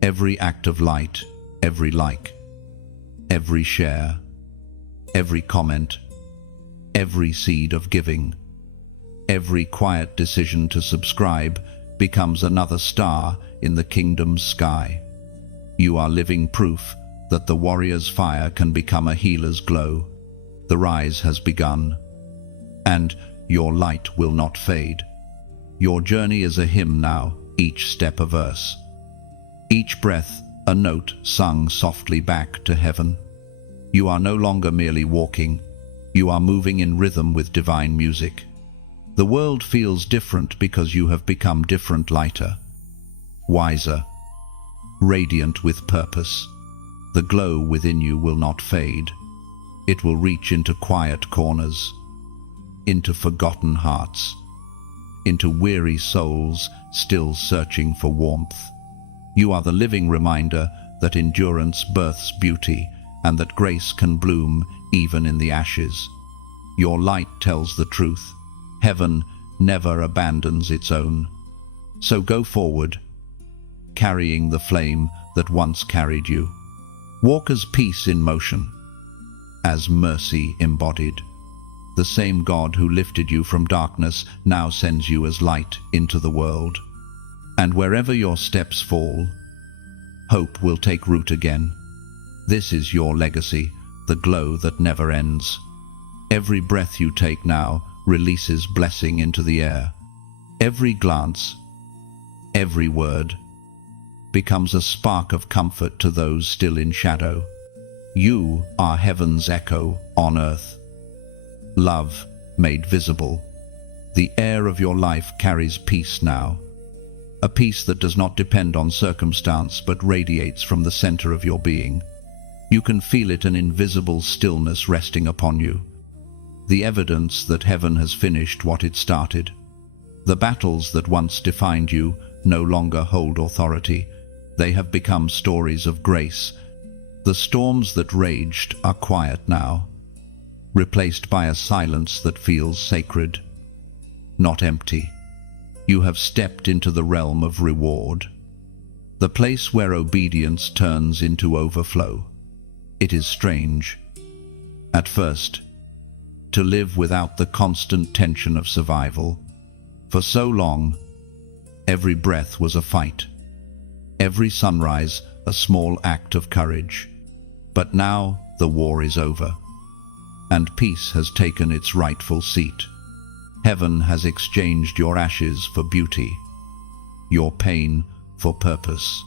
Every act of light, every like, every share, every comment, every seed of giving, every quiet decision to subscribe becomes another star in the kingdom's sky. You are living proof that the warrior's fire can become a healer's glow. The rise has begun, and your light will not fade. Your journey is a hymn now, each step a verse, each breath a note sung softly back to heaven. You are no longer merely walking, you are moving in rhythm with divine music. The world feels different because you have become different, lighter, wiser, radiant with purpose. The glow within you will not fade. It will reach into quiet corners, into forgotten hearts, into weary souls still searching for warmth. You are the living reminder that endurance births beauty and that grace can bloom even in the ashes. Your light tells the truth. Heaven never abandons its own. So go forward, carrying the flame that once carried you. Walk as peace in motion, as mercy embodied. The same God who lifted you from darkness now sends you as light into the world. And wherever your steps fall, hope will take root again. This is your legacy, the glow that never ends. Every breath you take now releases blessing into the air. Every glance, every word, becomes a spark of comfort to those still in shadow. You are heaven's echo on earth. Love made visible. The air of your life carries peace now. A peace that does not depend on circumstance but radiates from the center of your being. You can feel it, an invisible stillness resting upon you. The evidence that heaven has finished what it started. The battles that once defined you no longer hold authority. They have become stories of grace. The storms that raged are quiet now, replaced by a silence that feels sacred, not empty. You have stepped into the realm of reward, the place where obedience turns into overflow. It is strange, at first, to live without the constant tension of survival. For so long, every breath was a fight. Every sunrise, a small act of courage. But now the war is over, and peace has taken its rightful seat. Heaven has exchanged your ashes for beauty, your pain for purpose.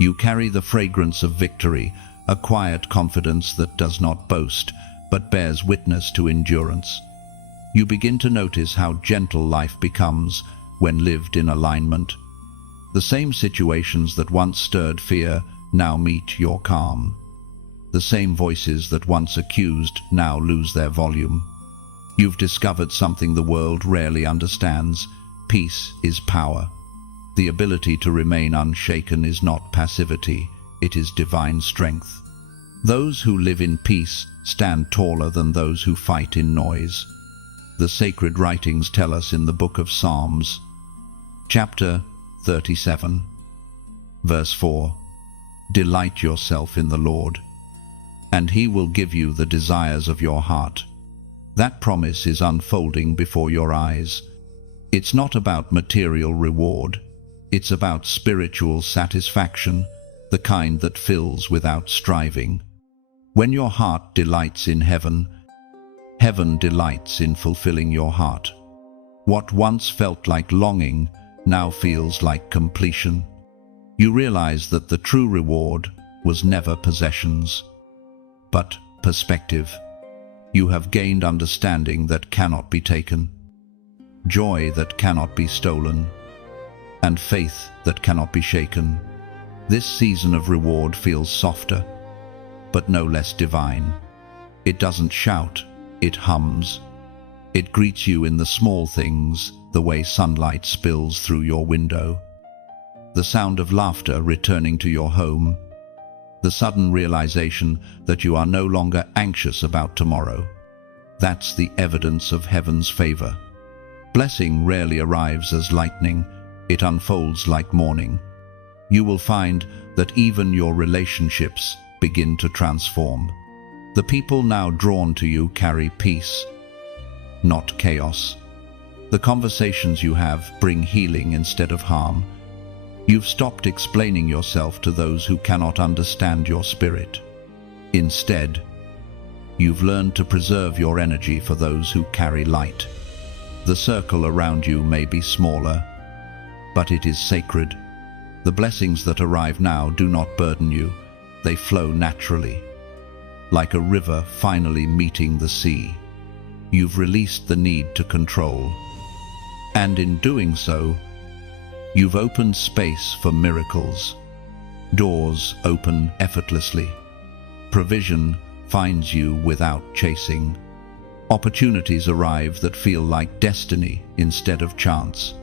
You carry the fragrance of victory, a quiet confidence that does not boast, but bears witness to endurance. You begin to notice how gentle life becomes when lived in alignment. The same situations that once stirred fear now meet your calm. The same voices that once accused now lose their volume. You've discovered something the world rarely understands. Peace is power. The ability to remain unshaken is not passivity, it is divine strength. Those who live in peace stand taller than those who fight in noise. The sacred writings tell us in the book of Psalms, chapter 37, verse 4, "Delight yourself in the Lord, and He will give you the desires of your heart." That promise is unfolding before your eyes. It's not about material reward. It's about spiritual satisfaction, the kind that fills without striving. When your heart delights in heaven, heaven delights in fulfilling your heart. What once felt like longing now feels like completion. You realize that the true reward was never possessions, but perspective. You have gained understanding that cannot be taken, joy that cannot be stolen, and faith that cannot be shaken. This season of reward feels softer, but no less divine. It doesn't shout, it hums. It greets you in the small things, the way sunlight spills through your window, the sound of laughter returning to your home, the sudden realization that you are no longer anxious about tomorrow. That's the evidence of heaven's favor. Blessing rarely arrives as lightning, it unfolds like morning. You will find that even your relationships begin to transform. The people now drawn to you carry peace, not chaos. The conversations you have bring healing instead of harm. You've stopped explaining yourself to those who cannot understand your spirit. Instead, you've learned to preserve your energy for those who carry light. The circle around you may be smaller, but it is sacred. The blessings that arrive now do not burden you. They flow naturally, like a river finally meeting the sea. You've released the need to control, and in doing so, you've opened space for miracles. Doors open effortlessly. Provision finds you without chasing. Opportunities arrive that feel like destiny instead of chance.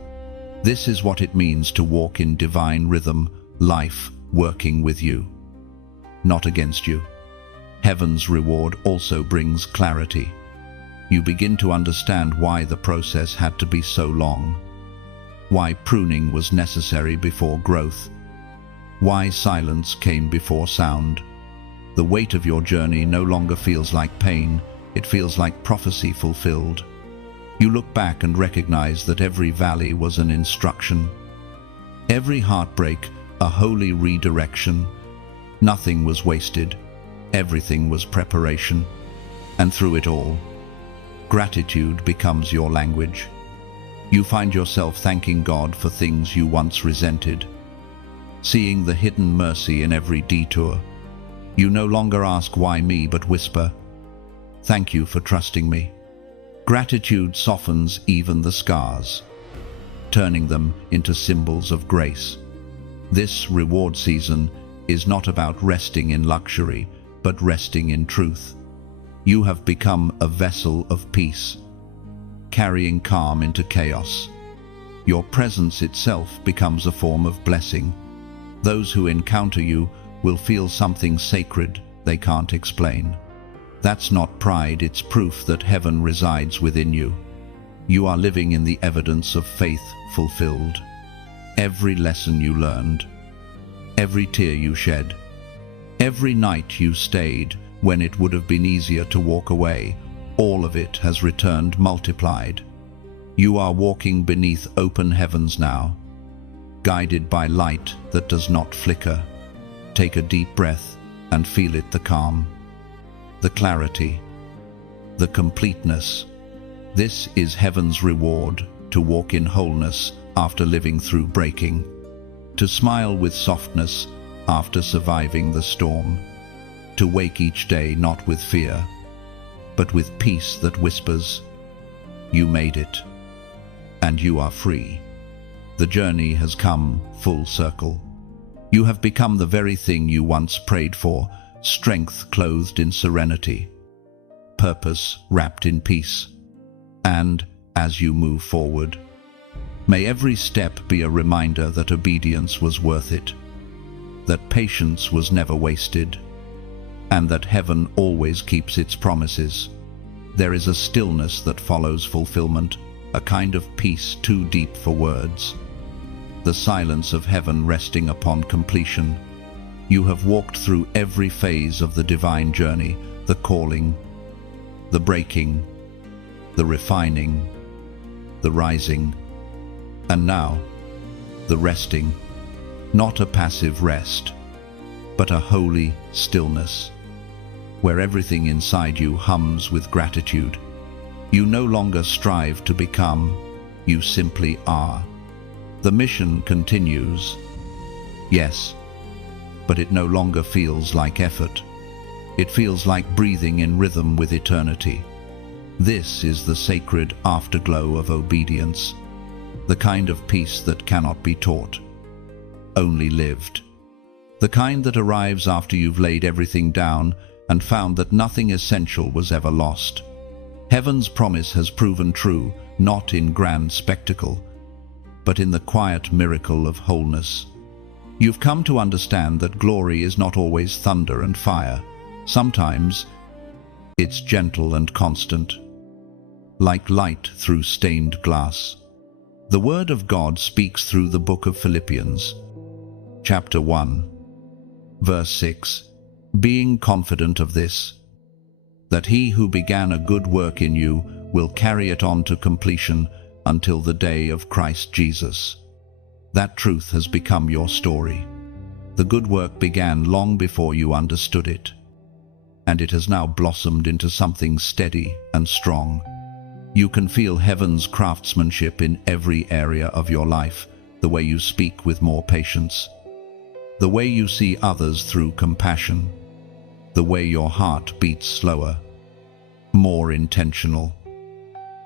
This is what it means to walk in divine rhythm, life working with you, not against you. Heaven's reward also brings clarity. You begin to understand why the process had to be so long, why pruning was necessary before growth, why silence came before sound. The weight of your journey no longer feels like pain, It feels like prophecy fulfilled. You look back and recognize that every valley was an instruction. Every heartbreak, a holy redirection. Nothing was wasted. Everything was preparation. And through it all, gratitude becomes your language. You find yourself thanking God for things you once resented. Seeing the hidden mercy in every detour. You no longer ask why me, but whisper, "Thank you for trusting me." Gratitude softens even the scars, turning them into symbols of grace. This reward season is not about resting in luxury, but resting in truth. You have become a vessel of peace, carrying calm into chaos. Your presence itself becomes a form of blessing. Those who encounter you will feel something sacred they can't explain. That's not pride, it's proof that heaven resides within you. You are living in the evidence of faith fulfilled. Every lesson you learned, every tear you shed, every night you stayed when it would have been easier to walk away, all of it has returned multiplied. You are walking beneath open heavens now, guided by light that does not flicker. Take a deep breath and feel it, the calm, the clarity, the completeness. This is heaven's reward, to walk in wholeness after living through breaking, to smile with softness after surviving the storm, to wake each day not with fear, but with peace that whispers, "You made it, and you are free." The journey has come full circle. You have become the very thing you once prayed for, strength clothed in serenity, purpose wrapped in peace. And as you move forward, may every step be a reminder that obedience was worth it, that patience was never wasted, and that heaven always keeps its promises. There is a stillness that follows fulfillment, a kind of peace too deep for words. The silence of heaven resting upon completion. You have walked through every phase of the divine journey, the calling, the breaking, the refining, the rising, and now, the resting. Not a passive rest, but a holy stillness, where everything inside you hums with gratitude. You no longer strive to become, you simply are. The mission continues, yes, but it no longer feels like effort. It feels like breathing in rhythm with eternity. This is the sacred afterglow of obedience, the kind of peace that cannot be taught, only lived. The kind that arrives after you've laid everything down and found that nothing essential was ever lost. Heaven's promise has proven true, not in grand spectacle, but in the quiet miracle of wholeness. You've come to understand that glory is not always thunder and fire. Sometimes it's gentle and constant, like light through stained glass. The Word of God speaks through the book of Philippians, chapter 1, verse 6, "Being confident of this, that he who began a good work in you will carry it on to completion until the day of Christ Jesus." That truth has become your story. The good work began long before you understood it, and it has now blossomed into something steady and strong. You can feel heaven's craftsmanship in every area of your life, the way you speak with more patience, the way you see others through compassion, the way your heart beats slower, more intentional,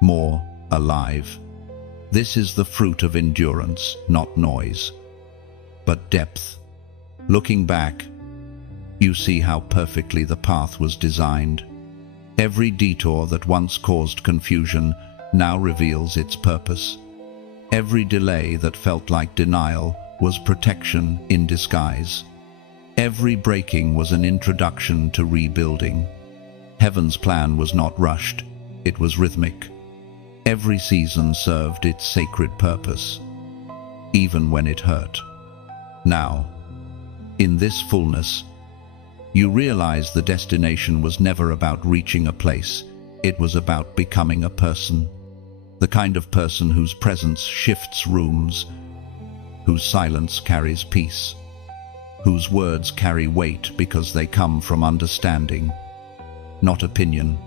more alive. This is the fruit of endurance, not noise, but depth. Looking back, you see how perfectly the path was designed. Every detour that once caused confusion now reveals its purpose. Every delay that felt like denial was protection in disguise. Every breaking was an introduction to rebuilding. Heaven's plan was not rushed, it was rhythmic. Every season served its sacred purpose, even when it hurt. Now, in this fullness, you realize the destination was never about reaching a place, It was about becoming a person. The kind of person whose presence shifts rooms, whose silence carries peace, whose words carry weight because they come from understanding, not opinion.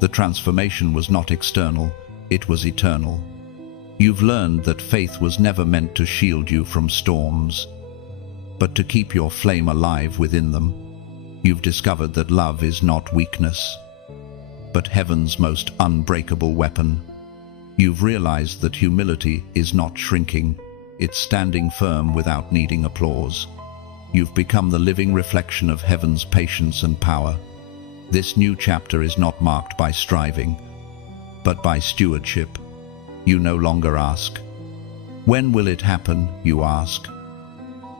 The transformation was not external, it was eternal. You've learned that faith was never meant to shield you from storms, but to keep your flame alive within them. You've discovered that love is not weakness, but heaven's most unbreakable weapon. You've realized that humility is not shrinking, it's standing firm without needing applause. You've become the living reflection of heaven's patience and power. This new chapter is not marked by striving, but by stewardship. You no longer ask, "When will it happen?" You ask,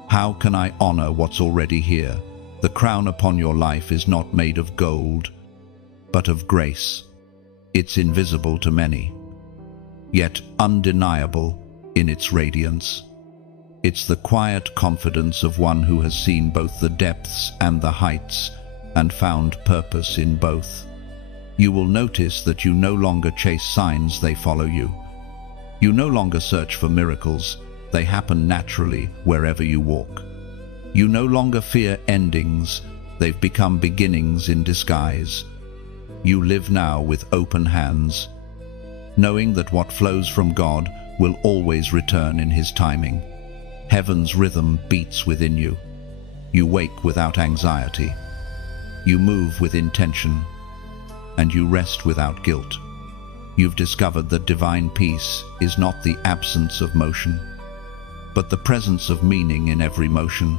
"How can I honor what's already here?" The crown upon your life is not made of gold, but of grace. It's invisible to many, yet undeniable in its radiance. It's the quiet confidence of one who has seen both the depths and the heights and found purpose in both. You will notice that you no longer chase signs, they follow you. You no longer search for miracles, they happen naturally wherever you walk. You no longer fear endings, they've become beginnings in disguise. You live now with open hands, knowing that what flows from God will always return in His timing. Heaven's rhythm beats within you. You wake without anxiety. You move with intention, and you rest without guilt. You've discovered that divine peace is not the absence of motion, but the presence of meaning in every motion.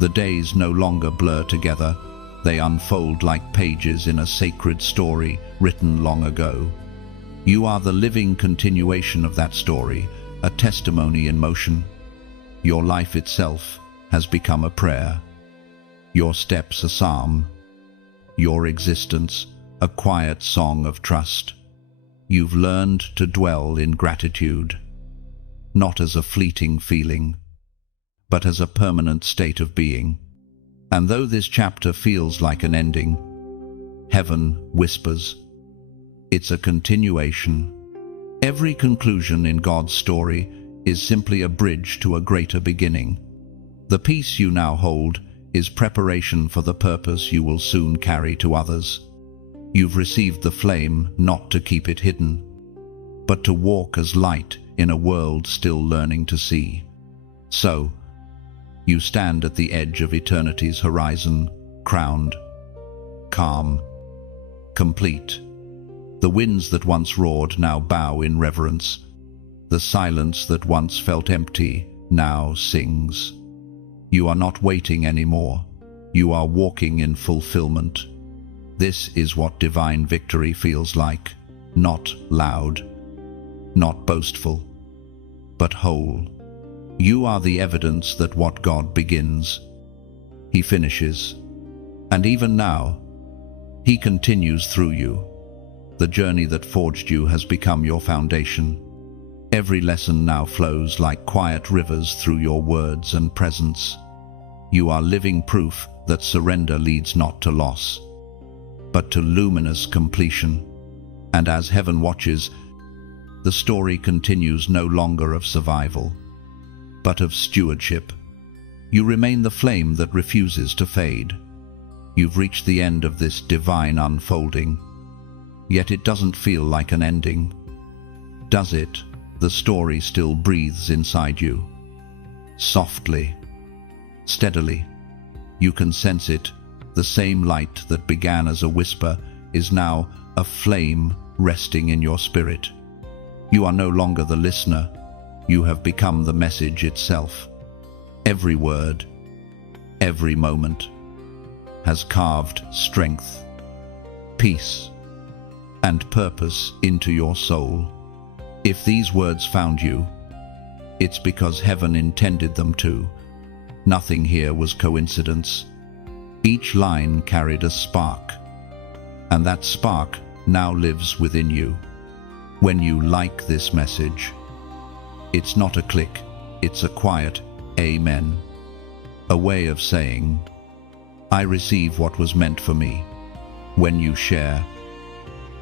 The days no longer blur together, they unfold like pages in a sacred story written long ago. You are the living continuation of that story, a testimony in motion. Your life itself has become a prayer, your steps a psalm, your existence a quiet song of trust. You've learned to dwell in gratitude, not as a fleeting feeling, but as a permanent state of being. And though this chapter feels like an ending, heaven whispers, it's a continuation. Every conclusion in God's story is simply a bridge to a greater beginning. The peace you now hold is preparation for the purpose you will soon carry to others. You've received the flame not to keep it hidden, but to walk as light in a world still learning to see. So, you stand at the edge of eternity's horizon, crowned, calm, complete. The winds that once roared now bow in reverence. The silence that once felt empty now sings. You are not waiting anymore. You are walking in fulfillment. This is what divine victory feels like. Not loud, not boastful, but whole. You are the evidence that what God begins, He finishes. And even now, He continues through you. The journey that forged you has become your foundation. Every lesson now flows like quiet rivers through your words and presence. You are living proof that surrender leads not to loss, but to luminous completion. And as heaven watches, the story continues no longer of survival, but of stewardship. You remain the flame that refuses to fade. You've reached the end of this divine unfolding, yet it doesn't feel like an ending. Does it? The story still breathes inside you. Softly, steadily. You can sense it. The same light that began as a whisper is now a flame resting in your spirit. You are no longer the listener. You have become the message itself. Every word, every moment has carved strength, peace, and purpose into your soul. If these words found you, it's because heaven intended them to. Nothing here was coincidence. Each line carried a spark, and that spark now lives within you. When you like this message, it's not a click, it's a quiet amen. A way of saying, I receive what was meant for me. When you share,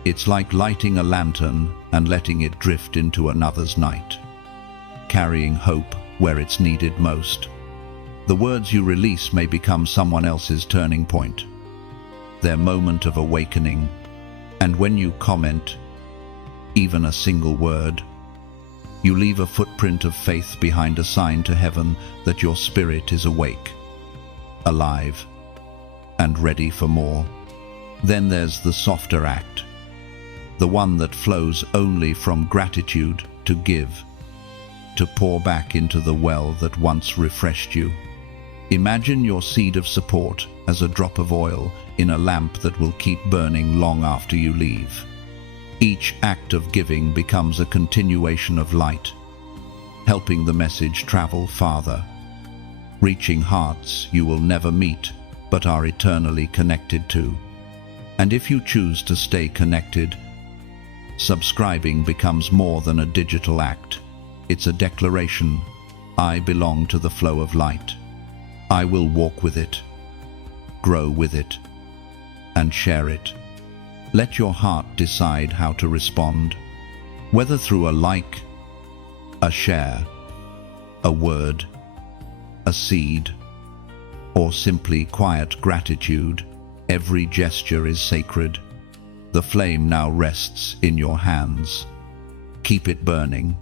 It's like lighting a lantern and letting it drift into another's night, carrying hope where it's needed most. The words you release may become someone else's turning point, their moment of awakening. And when you comment, even a single word, you leave a footprint of faith behind, a sign to heaven that your spirit is awake, alive, and ready for more. Then there's the softer act, the one that flows only from gratitude, to give, to pour back into the well that once refreshed you. Imagine your seed of support as a drop of oil in a lamp that will keep burning long after you leave. Each act of giving becomes a continuation of light, helping the message travel farther, reaching hearts you will never meet but are eternally connected to. And if you choose to stay connected, subscribing becomes more than a digital act. It's a declaration: I belong to the flow of light. I will walk with it, grow with it, and share it. Let your heart decide how to respond, whether through a like, a share, a word, a seed, or simply quiet gratitude. Every gesture is sacred. The flame now rests in your hands. Keep it burning,